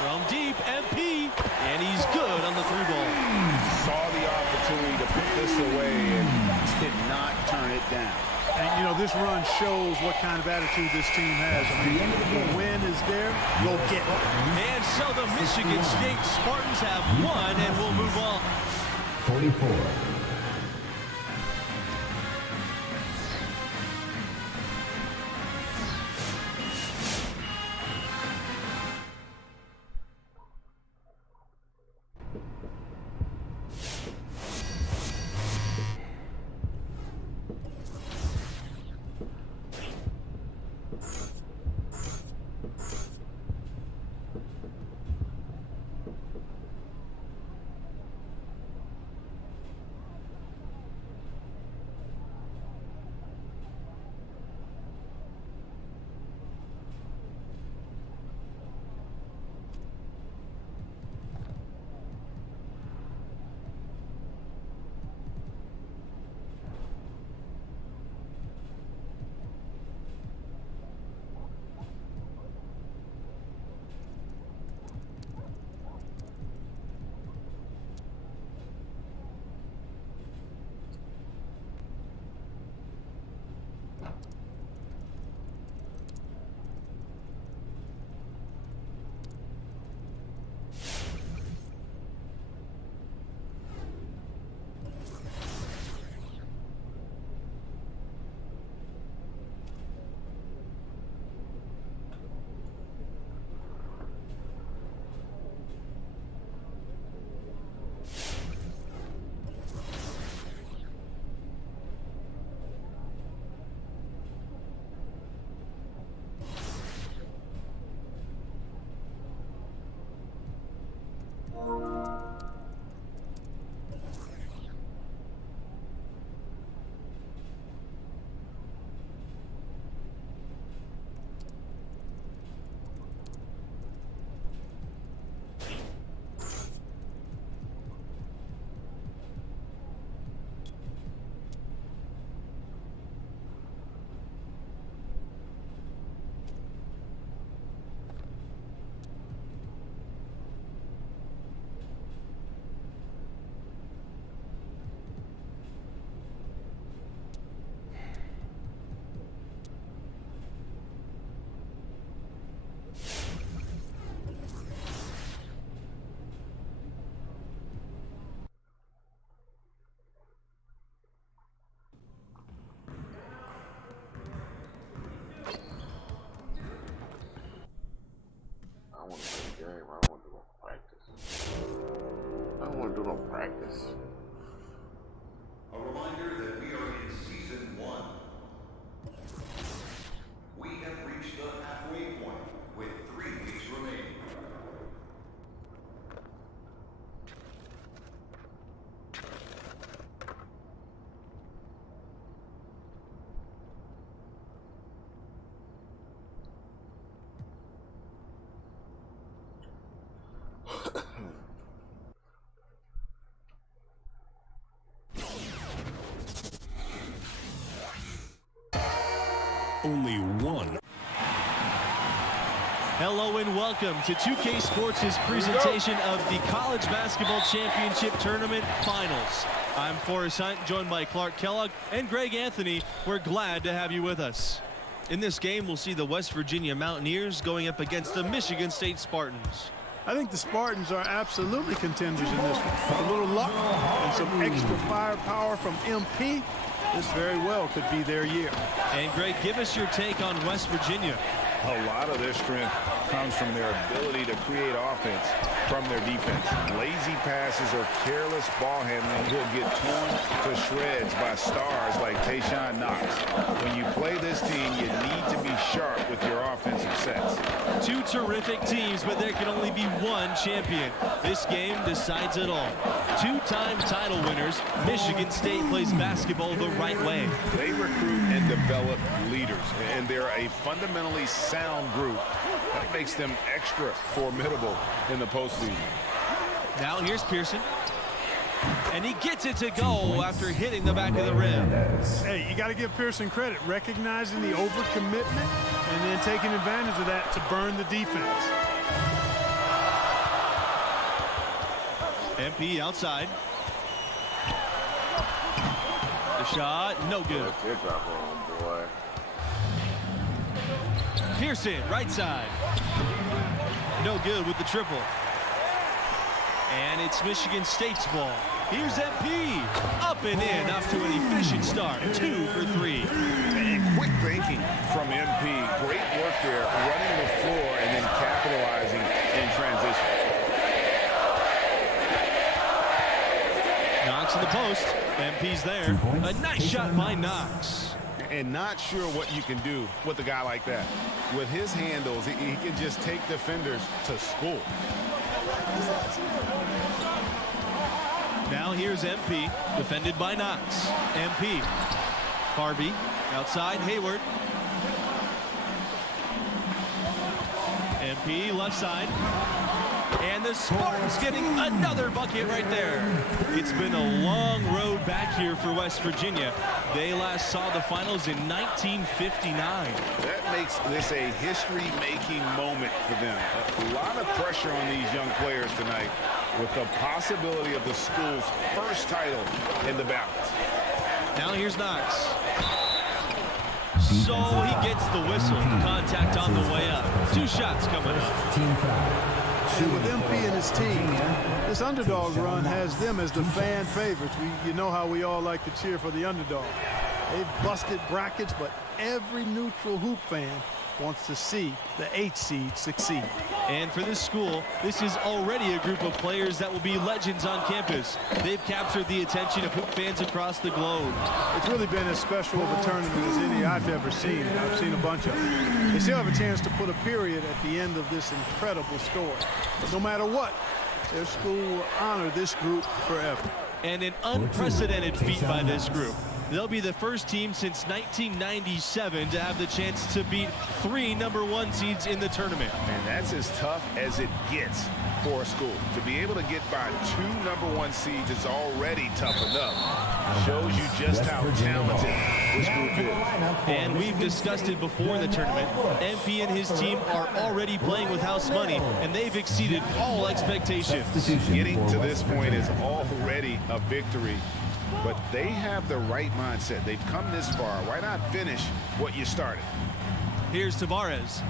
From deep, MP. And he's good on the three ball. Saw the opportunity to put this away and did not turn it down. And, you know, this run shows what kind of attitude this team has. I mean, the win is there, go get it. And so the Michigan State Spartans have won, and we'll move on. 44. don't want to do no practice. A reminder that we are in season 1. We have reached the halfway point with 3 weeks remaining. Only one. Hello and welcome to 2K Sports' presentation of the College Basketball Championship Tournament Finals. I'm Forrest Hunt, joined by Clark Kellogg and Greg Anthony. We're glad to have you with us. In this game, we'll see the West Virginia Mountaineers going up against the Michigan State Spartans. I think the Spartans are absolutely contenders in this one. With a little luck and some extra firepower from MP, this very well could be their year. And Greg, give us your take on West Virginia. A lot of their strength comes from their ability to create offense from their defense. Lazy passes or careless ball handling will get torn to shreds by stars like Tayshaun Knox. When you play this team, you need to be sharp with your offensive sets. Two terrific teams, but there can only be one champion. This game decides it all. Two-time title winners, Michigan State plays basketball the right way. They recruit and develop leaders, and they're a fundamentally sound group. That makes them extra formidable in the postseason. Now here's Pearson. And he gets it to go after hitting the back of the rim. Hey, you got to give Pearson credit, recognizing the overcommitment and then taking advantage of that to burn the defense. MP outside. The shot, no good. Teardrop on, boy. Pearson, right side. No good with the triple. And it's Michigan State's ball. Here's MP. Up and in, off to an efficient start. 2 for 3. And quick thinking from MP. Great work there, running the floor and then capitalizing in transition. Knox in the post. MP's there. A nice shot by Knox. And not sure what you can do with a guy like that. With his handles, he can just take defenders to school. Now here's MP, defended by Knox. MP, Harvey, outside, Hayward. MP, left side. And the Spartans getting another bucket right there. It's been a long road back here for West Virginia. They last saw the finals in 1959. That makes this a history-making moment for them. A lot of pressure on these young players tonight with the possibility of the school's first title in the balance. Now here's Knox. So he gets the whistle. Contact on the way up. 2 shots coming up. Team foul. And with MP and his team, this underdog run has them as the fan favorites. You know how we all like to cheer for the underdog. They've busted brackets, but every neutral hoop fan wants to see the 8 seed succeed. And for this school, this is already a group of players that will be legends on campus. They've captured the attention of hoop fans across the globe. It's really been as special of a tournament as any I've ever seen. I've seen a bunch of them. They still have a chance to put a period at the end of this incredible story. But no matter what, their school will honor this group forever. And an unprecedented feat by this group. They'll be the first team since 1997 to have the chance to beat 3 #1 seeds in the tournament. And that's as tough as it gets for a school. To be able to get by 2 #1 seeds is already tough enough. Shows you just how talented this group is. And we've discussed it before in the tournament. MP and his team are already playing with house money, and they've exceeded all expectations. Getting to this point is already a victory. But they have the right mindset. They've come this far. Why not finish what you started? Here's Tavares.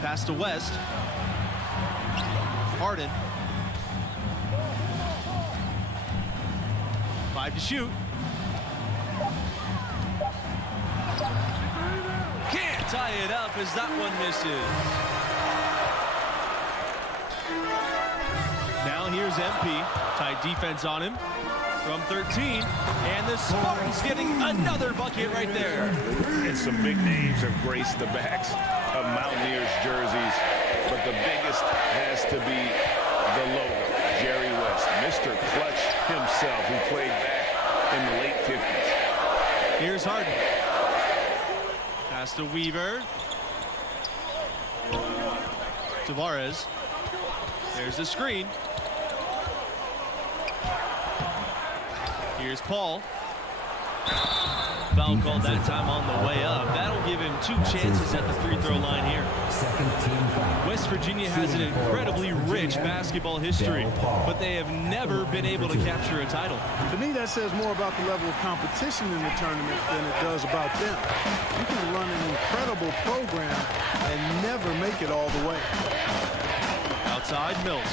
Pass to West. Harden. 5 to shoot. Can't tie it up as that one misses. MP. Tight defense on him from 13. And the Spartans getting another bucket right there. And some big names have graced the backs of Mountaineers jerseys, but the biggest has to be the logo, Jerry West, Mr. Clutch himself, who played back in the late 50s. Here's Harden. Pass to Weaver. Tavares. There's the screen. Here's Paul. Foul called that time on the way up. That'll give him 2 chances at the free throw line here. Second team foul. West Virginia has an incredibly rich basketball history, but they have never been able to capture a title. To me, that says more about the level of competition in the tournament than it does about them. You can run an incredible program and never make it all the way. Outside, Mills.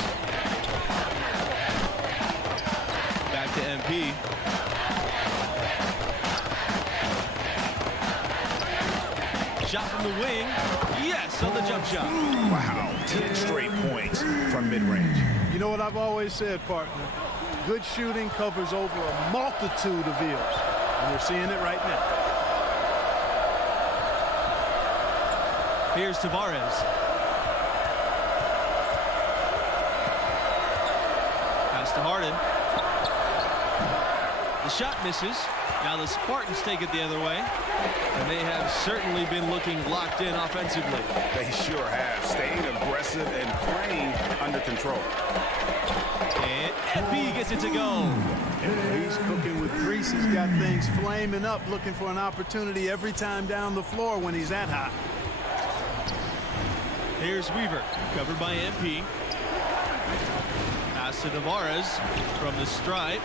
Back to MP. Shot from the wing. Yes, on the jump shot. Wow, 10 straight points from mid-range. You know what I've always said, partner? Good shooting covers over a multitude of ills, and we're seeing it right now. Here's Tavares. Pass to Harden. The shot misses. Now the Spartans take it the other way, and they have certainly been looking locked in offensively. They sure have. Staying aggressive and playing under control. And MP gets it to go. He's cooking with grease. He's got things flaming up, looking for an opportunity every time down the floor when he's that hot. Here's Weaver, covered by MP. Pass to Tavares from the stripe.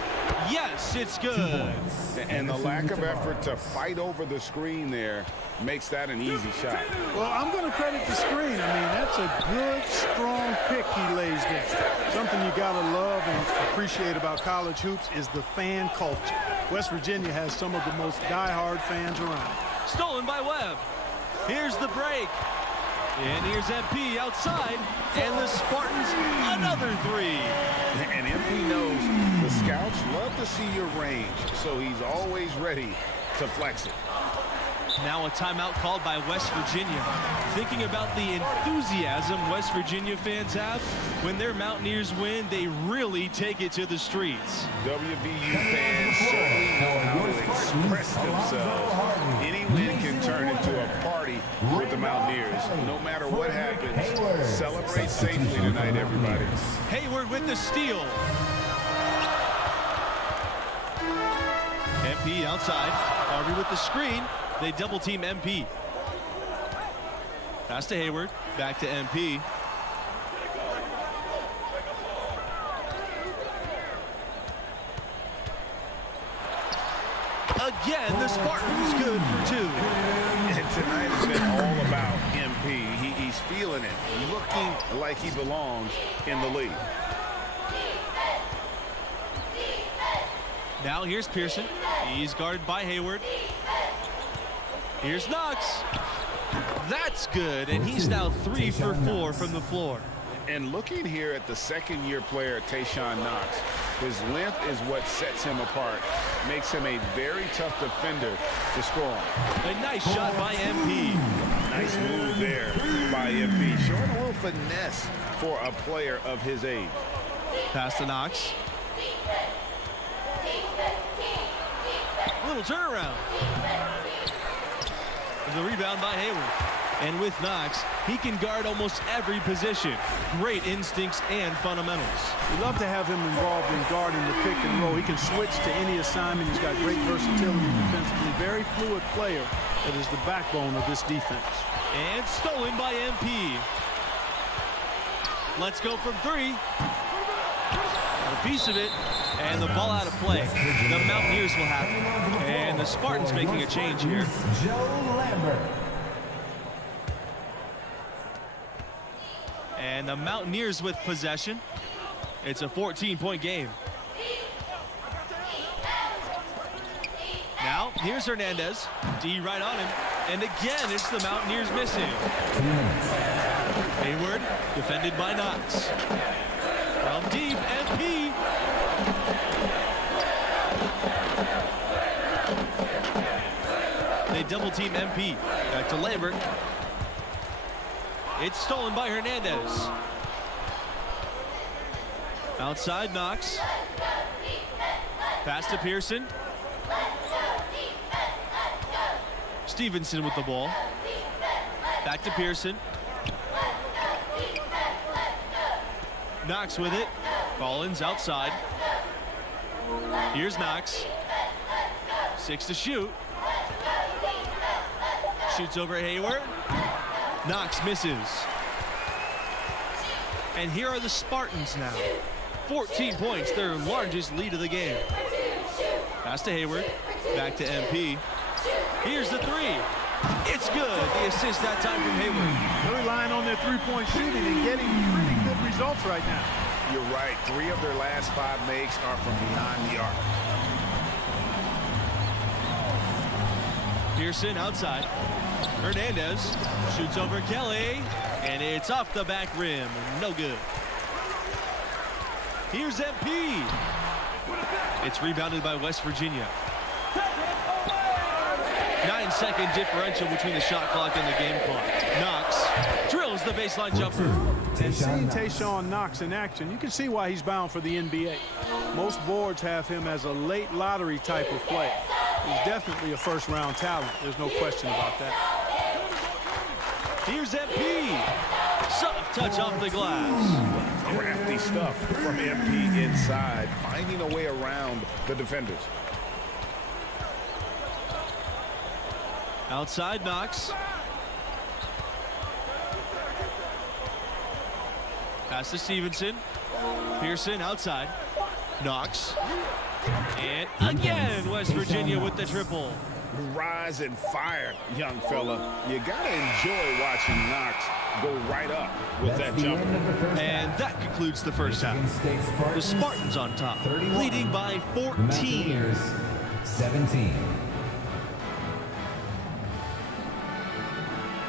Yes, it's good. And the lack of effort to fight over the screen there makes that an easy shot. Well, I'm going to credit the screen. I mean, that's a good, strong pick he lays there. Something you got to love and appreciate about college hoops is the fan culture. West Virginia has some of the most diehard fans around. Stolen by Webb. Here's the break. And here's MP outside. And the Spartans, another 3. And MP knows the scouts love to see your range, so he's always ready to flex it. Now a timeout called by West Virginia. Thinking about the enthusiasm West Virginia fans have, when their Mountaineers win, they really take it to the streets. WVU fans certainly know how to express themselves. Any win can turn into a party with the Mountaineers. No matter what happens, celebrate safely tonight, everybody. Hayward with the steal. MP outside. Harvey with the screen. They double team MP. Pass to Hayward. Back to MP. Again, the Spartans good for 2. And tonight has been all about MP. He's feeling it, looking like he belongs in the league. Now here's Pearson. He's guarded by Hayward. Here's Knox. That's good, and he's now 3 for 4 from the floor. And looking here at the second-year player, Tayshaun Knox, his length is what sets him apart, makes him a very tough defender to score on. A nice shot by MP. Nice move there by MP, showing a little finesse for a player of his age. Pass to Knox. Little turnaround. The rebound by Hayward. And with Knox, he can guard almost every position. Great instincts and fundamentals. We love to have him involved in guarding the pick and roll. He can switch to any assignment. He's got great versatility defensively. Very fluid player that is the backbone of this defense. And stolen by MP. Let's go from 3. A piece of it. And the ball out of play. The Mountaineers will have it. And the Spartans making a change here. Joe Lambert. And the Mountaineers with possession. It's a 14-point game. Now, here's Hernandez. D right on him. And again, it's the Mountaineers missing. Hayward, defended by Knox. From deep, MP. They double team MP. Back to Lambert. It's stolen by Hernandez. Outside, Knox. Pass to Pearson. Stevenson with the ball. Back to Pearson. Knox with it. Collins outside. Here's Knox. 6 to shoot. Shoots over Hayward. Knox misses. And here are the Spartans now. 14 points, their largest lead of the game. Pass to Hayward. Back to MP. Here's the three. It's good. The assist that time from Hayward. They're relying on their three-point shooting and getting pretty good results right now. You're right. 3 of their last 5 makes are from behind the arc. Pearson outside. Hernandez shoots over Kelly, and it's off the back rim. No good. Here's MP. It's rebounded by West Virginia. 9-second differential between the shot clock and the game clock. Knox drills the baseline jumper. And seeing Tayshaun Knox in action, you can see why he's bound for the NBA. Most boards have him as a late lottery type of player. He's definitely a first-round talent. There's no question about that. Here's MP. Soft touch off the glass. Crafty stuff from MP inside, finding a way around the defenders. Outside, Knox. Pass to Stevenson. Pearson outside. Knox. And again, West Virginia with the triple. Rise and fire, young fella. You gotta enjoy watching Knox go right up with that jumper. And that concludes the first half. The Spartans on top, leading by 14. Mountaineers 17.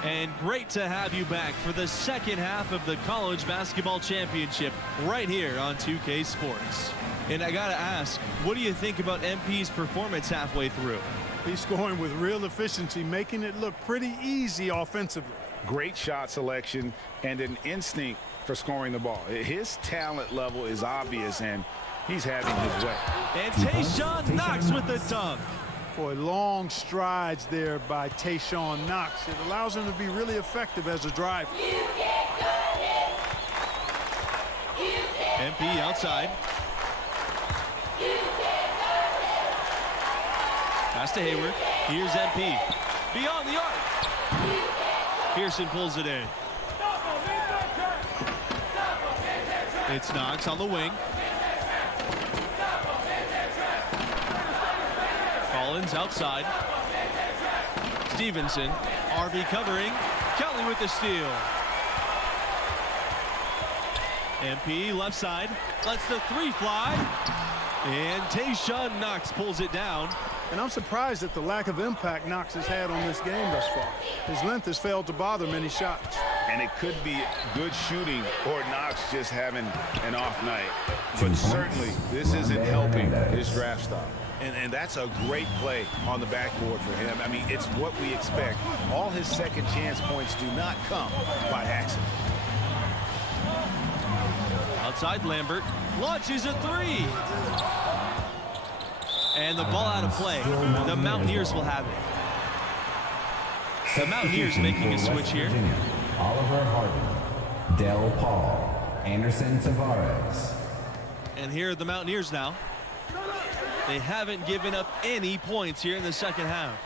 And great to have you back for the second half of the College Basketball Championship right here on 2K Sports. And I gotta ask, what do you think about MP's performance halfway through? He's scoring with real efficiency, making it look pretty easy offensively. Great shot selection and an instinct for scoring the ball. His talent level is obvious, and he's having his way. And Tayshaun Knox with the dunk. Boy, long strides there by Tayshaun Knox. It allows him to be really effective as a driver. MP outside. Pass to Hayward. Here's MP. Beyond the arc. Pearson pulls it in. It's Knox on the wing. Collins outside. Stevenson. RV covering. Kelly with the steal. MP left side. Lets the three fly. And Tayshaun Knox pulls it down. And I'm surprised at the lack of impact Knox has had on this game thus far. His length has failed to bother many shots. And it could be good shooting or Knox just having an off night. But certainly, this isn't helping his draft stock. And that's a great play on the backboard for him. I mean, it's what we expect. All his second chance points do not come by accident. Outside, Lambert launches a three. And the ball out of play. The Mountaineers will have it. The Mountaineers making a switch here. Oliver Harden, Del Paul, Anderson Tavares. And here are the Mountaineers now. They haven't given up any points here in the second half.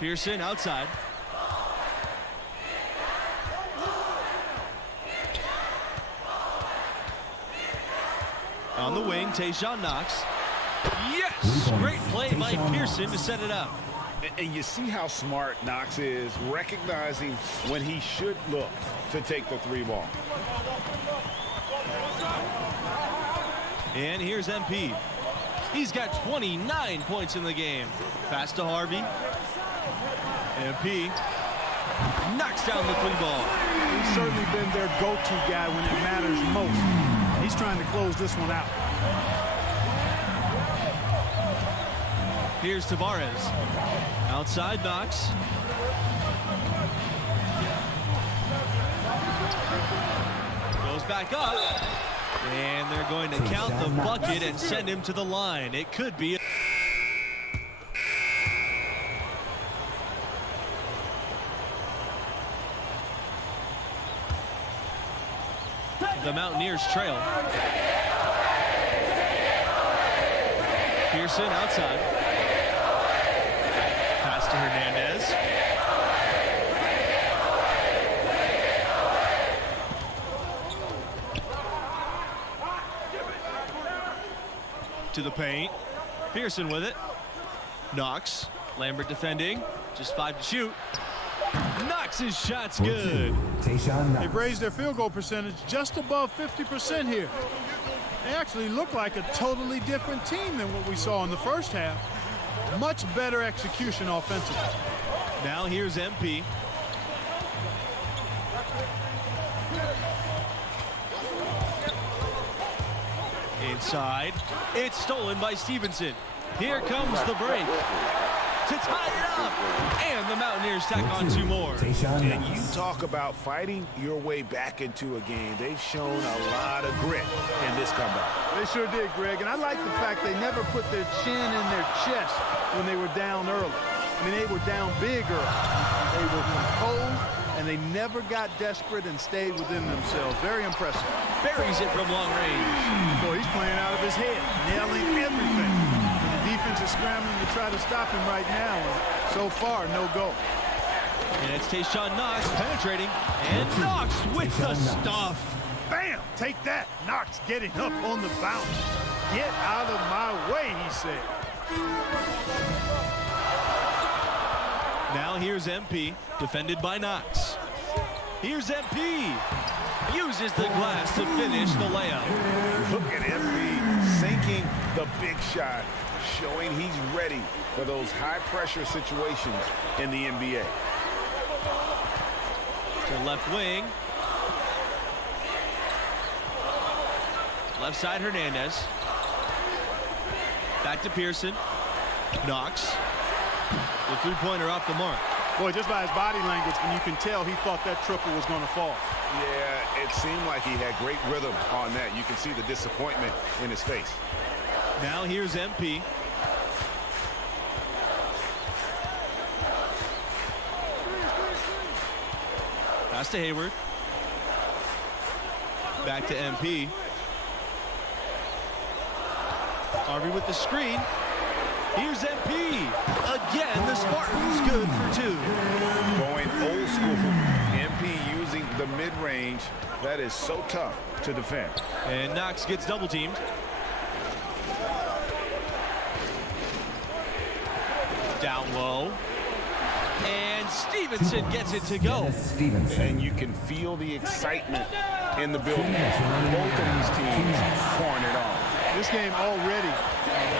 Pearson outside. On the wing, Tayshaun Knox. Yes! Great play by Pearson to set it up. And you see how smart Knox is, recognizing when he should look to take the three ball. And here's MP. He's got 29 points in the game. Pass to Harvey. MP Knocks down the 3-ball. He's certainly been their go-to guy when it matters most. He's trying to close this one out. Here's Tavares. Outside Knox. Goes back up. And they're going to count the bucket and send him to the line. It could be. The Mountaineers trail. Pearson outside. Pass to Hernandez. To the paint. Pearson with it. Knox. Lambert defending. Just 5 to shoot. Knocks his shot's good. They've raised their field goal percentage just above 50% here. They actually look like a totally different team than what we saw in the first half. Much better execution offensively. Now here's MP. Inside. It's stolen by Stevenson. Here comes the break to tie it up. And the Mountaineers tack on 2 more. And you talk about fighting your way back into a game. They've shown a lot of grit in this comeback. They sure did, Greg. And I like the fact they never put their chin in their chest when they were down early. I mean, they were down big early. They were composed, and they never got desperate and stayed within themselves. Very impressive. Buries it from long range. Boy, he's playing out of his head, nailing everything. And the defense is scrambling to try to stop him right now. And so far, no go. And it's Tayshaun Knox penetrating. And Knox with the stuff. Bam! Take that. Knox getting up on the bounce. Get out of my way, he said. Now here's MP, defended by Knox. Here's MP. Uses the glass to finish the layup. Look at MP sinking the big shot, showing he's ready for those high-pressure situations in the NBA. To left wing. Left side Hernandez. Back to Pearson. Knox. The 3-pointer off the mark. Boy, just by his body language, and you can tell he thought that triple was going to fall. Yeah, it seemed like he had great rhythm on that. You can see the disappointment in his face. Now here's MP. Pass to Hayward. Back to MP. Harvey with the screen. Here's MP. Again, the Spartans good for 2. Going old school. MP using the mid-range. That is so tough to defend. And Knox gets double teamed. Down low. And Stevenson gets it to go. And you can feel the excitement in the building. Both of these teams pouring it on. This game already,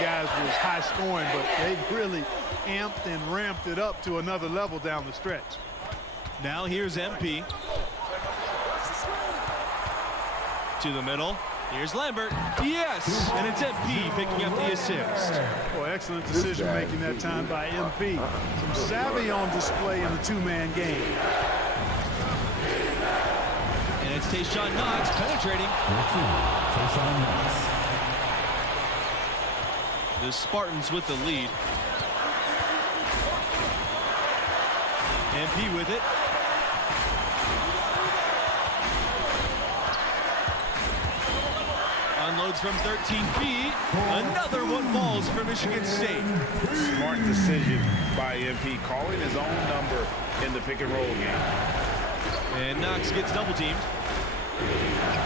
guys, was high scoring, but they've really amped and ramped it up to another level down the stretch. Now here's MP. To the middle. Here's Lambert. Yes! And it's MP picking up the assist. Boy, excellent decision making that time by MP. Some savvy on display in the 2-man game. And it's Tayshaun Knox penetrating. Tayshaun Knox. The Spartans with the lead. MP with it. Unloads from 13 feet. Another one falls for Michigan State. Smart decision by MP, calling his own number in the pick and roll game. And Knox gets double teamed.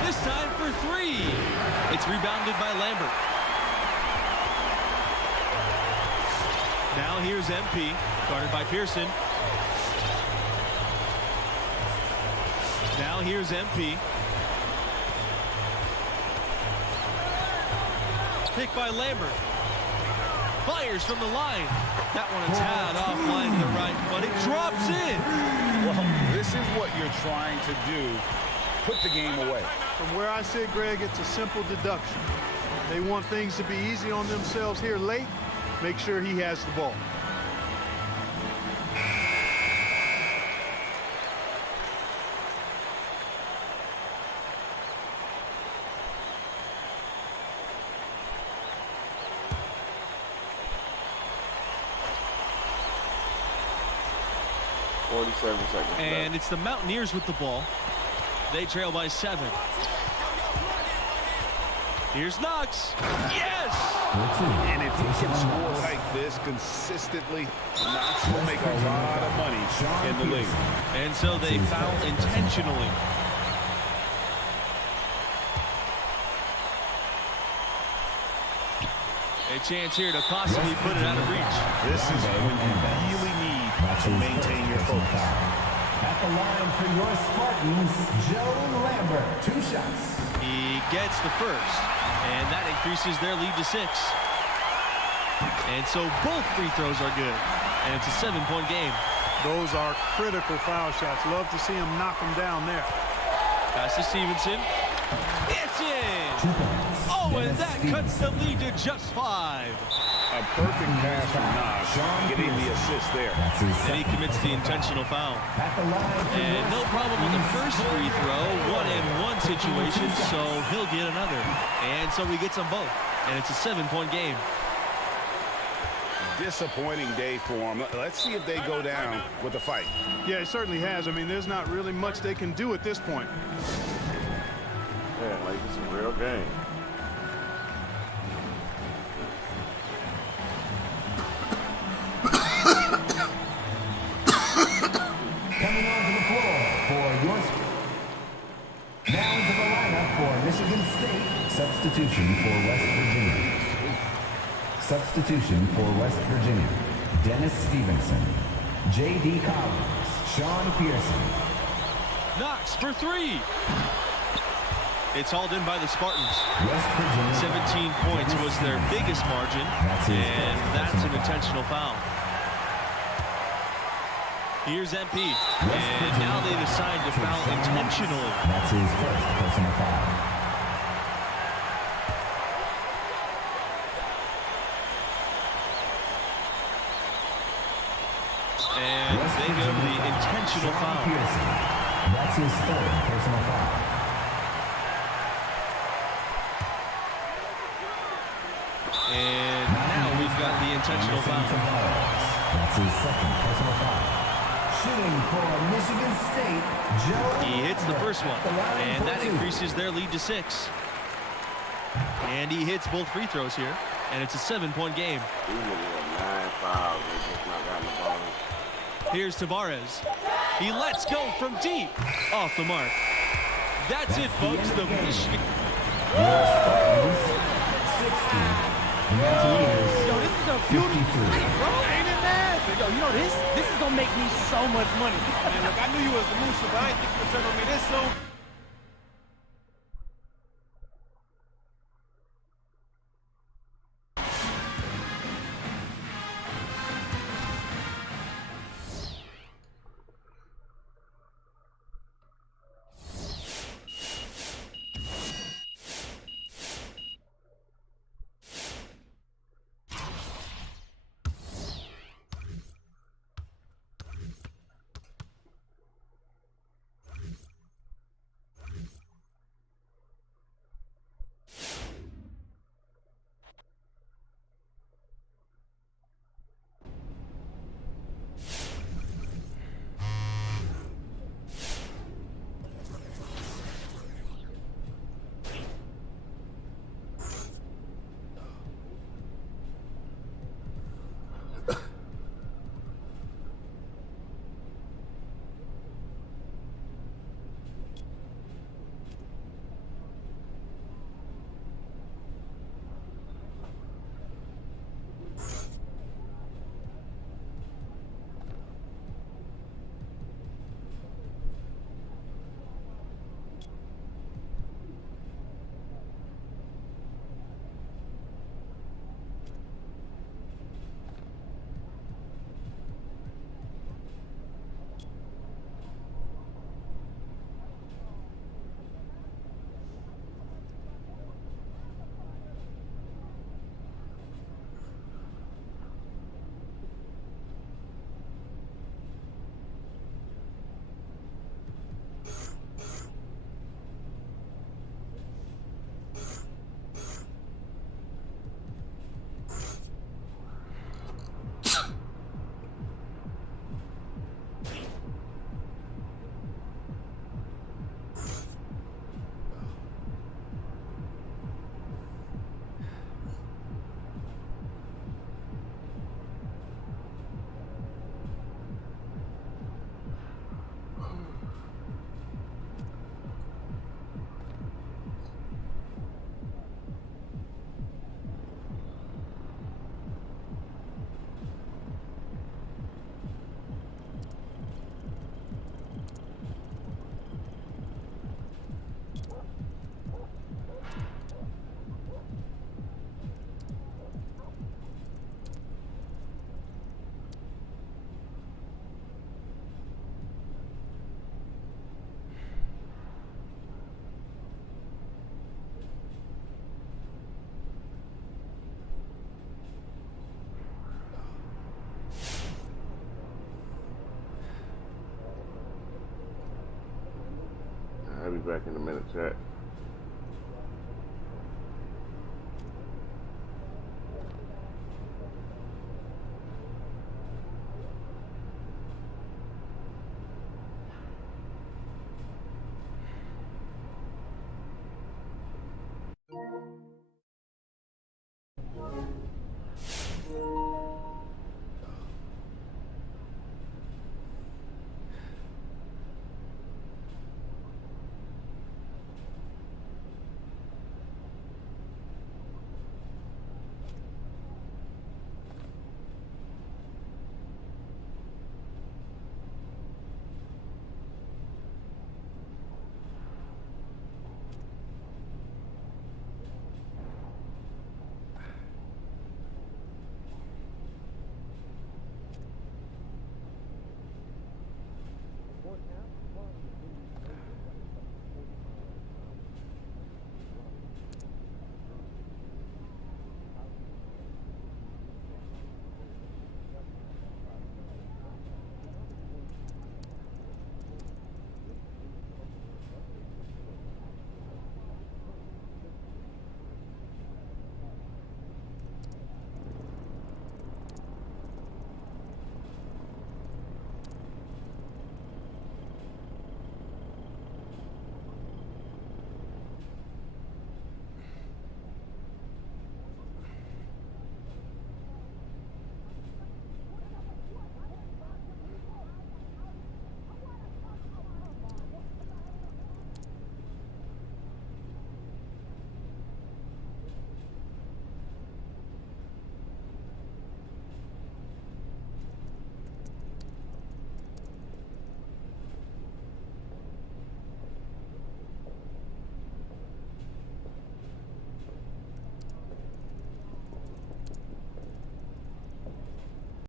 This time for 3. It's rebounded by Lambert. Now here's MP, guarded by Pearson. Now here's MP. Pick by Lambert. fires from the line. That one a tad offline to the right, but it drops in. Well, this is what you're trying to do. Put the game away. From where I sit, Greg, it's a simple deduction. They want things to be easy on themselves here late. Make sure he has the ball. And it's the Mountaineers with the ball. They trail by 7. Here's Knox. Yes! And if he can score like this consistently, Knox will make a lot of money in the league. And so they foul intentionally. A chance here to possibly put it out of reach. This is when you really need to maintain your focus. At the line for your Spartans, Joe Lambert. 2 shots. He gets the first, and that increases their lead to 6. And so both free throws are good, and it's a 7-point game. Those are critical foul shots. Love to see him knock them down there. Pass to Stevenson. It's in! Oh, and that cuts the lead to just 5. A perfect pass from Knox, getting the assist there. And he commits the intentional foul. And no problem with the first free throw, 1-and-1 situation, so he'll get another. And so he gets them both, and it's a 7-point game. Disappointing day for him. Let's see if they go down with a fight. Yeah, it certainly has. I mean, there's not really much they can do at this point. Yeah, like it's a real game. Coming onto the floor for your now into the lineup for Michigan State. Substitution for West Virginia. Substitution for West Virginia. Dennis Stevenson. J.D. Collins. Sean Pearson. Knox for 3. It's hauled in by the Spartans. West Virginia. 17 points was their biggest margin, and that's an intentional foul. Here's MP, and now they decide to foul intentionally. That's his first personal foul. And they go to the intentional foul. Pearson. That's his third personal foul. And now we've got the intentional foul. That's his second personal foul. Shooting for Michigan State, Joe. He hits the first one, and that increases their lead to 6. And he hits both free throws here, and it's a 7-point game. These niggas have 9 fouls. They just not gotten the ball. Here's Tavares. He lets go from deep. Off the mark. That's it, folks. The Michigan. Your Spartans, 60. The Mountaineers, Yo, this is a beauty 53. fight, bro. Ain't it mad? Yo, you know this is gonna make me so much money. Man, look, I knew you was the loser, but I didn't think you would turn on me this soon. be back in a minute, chat.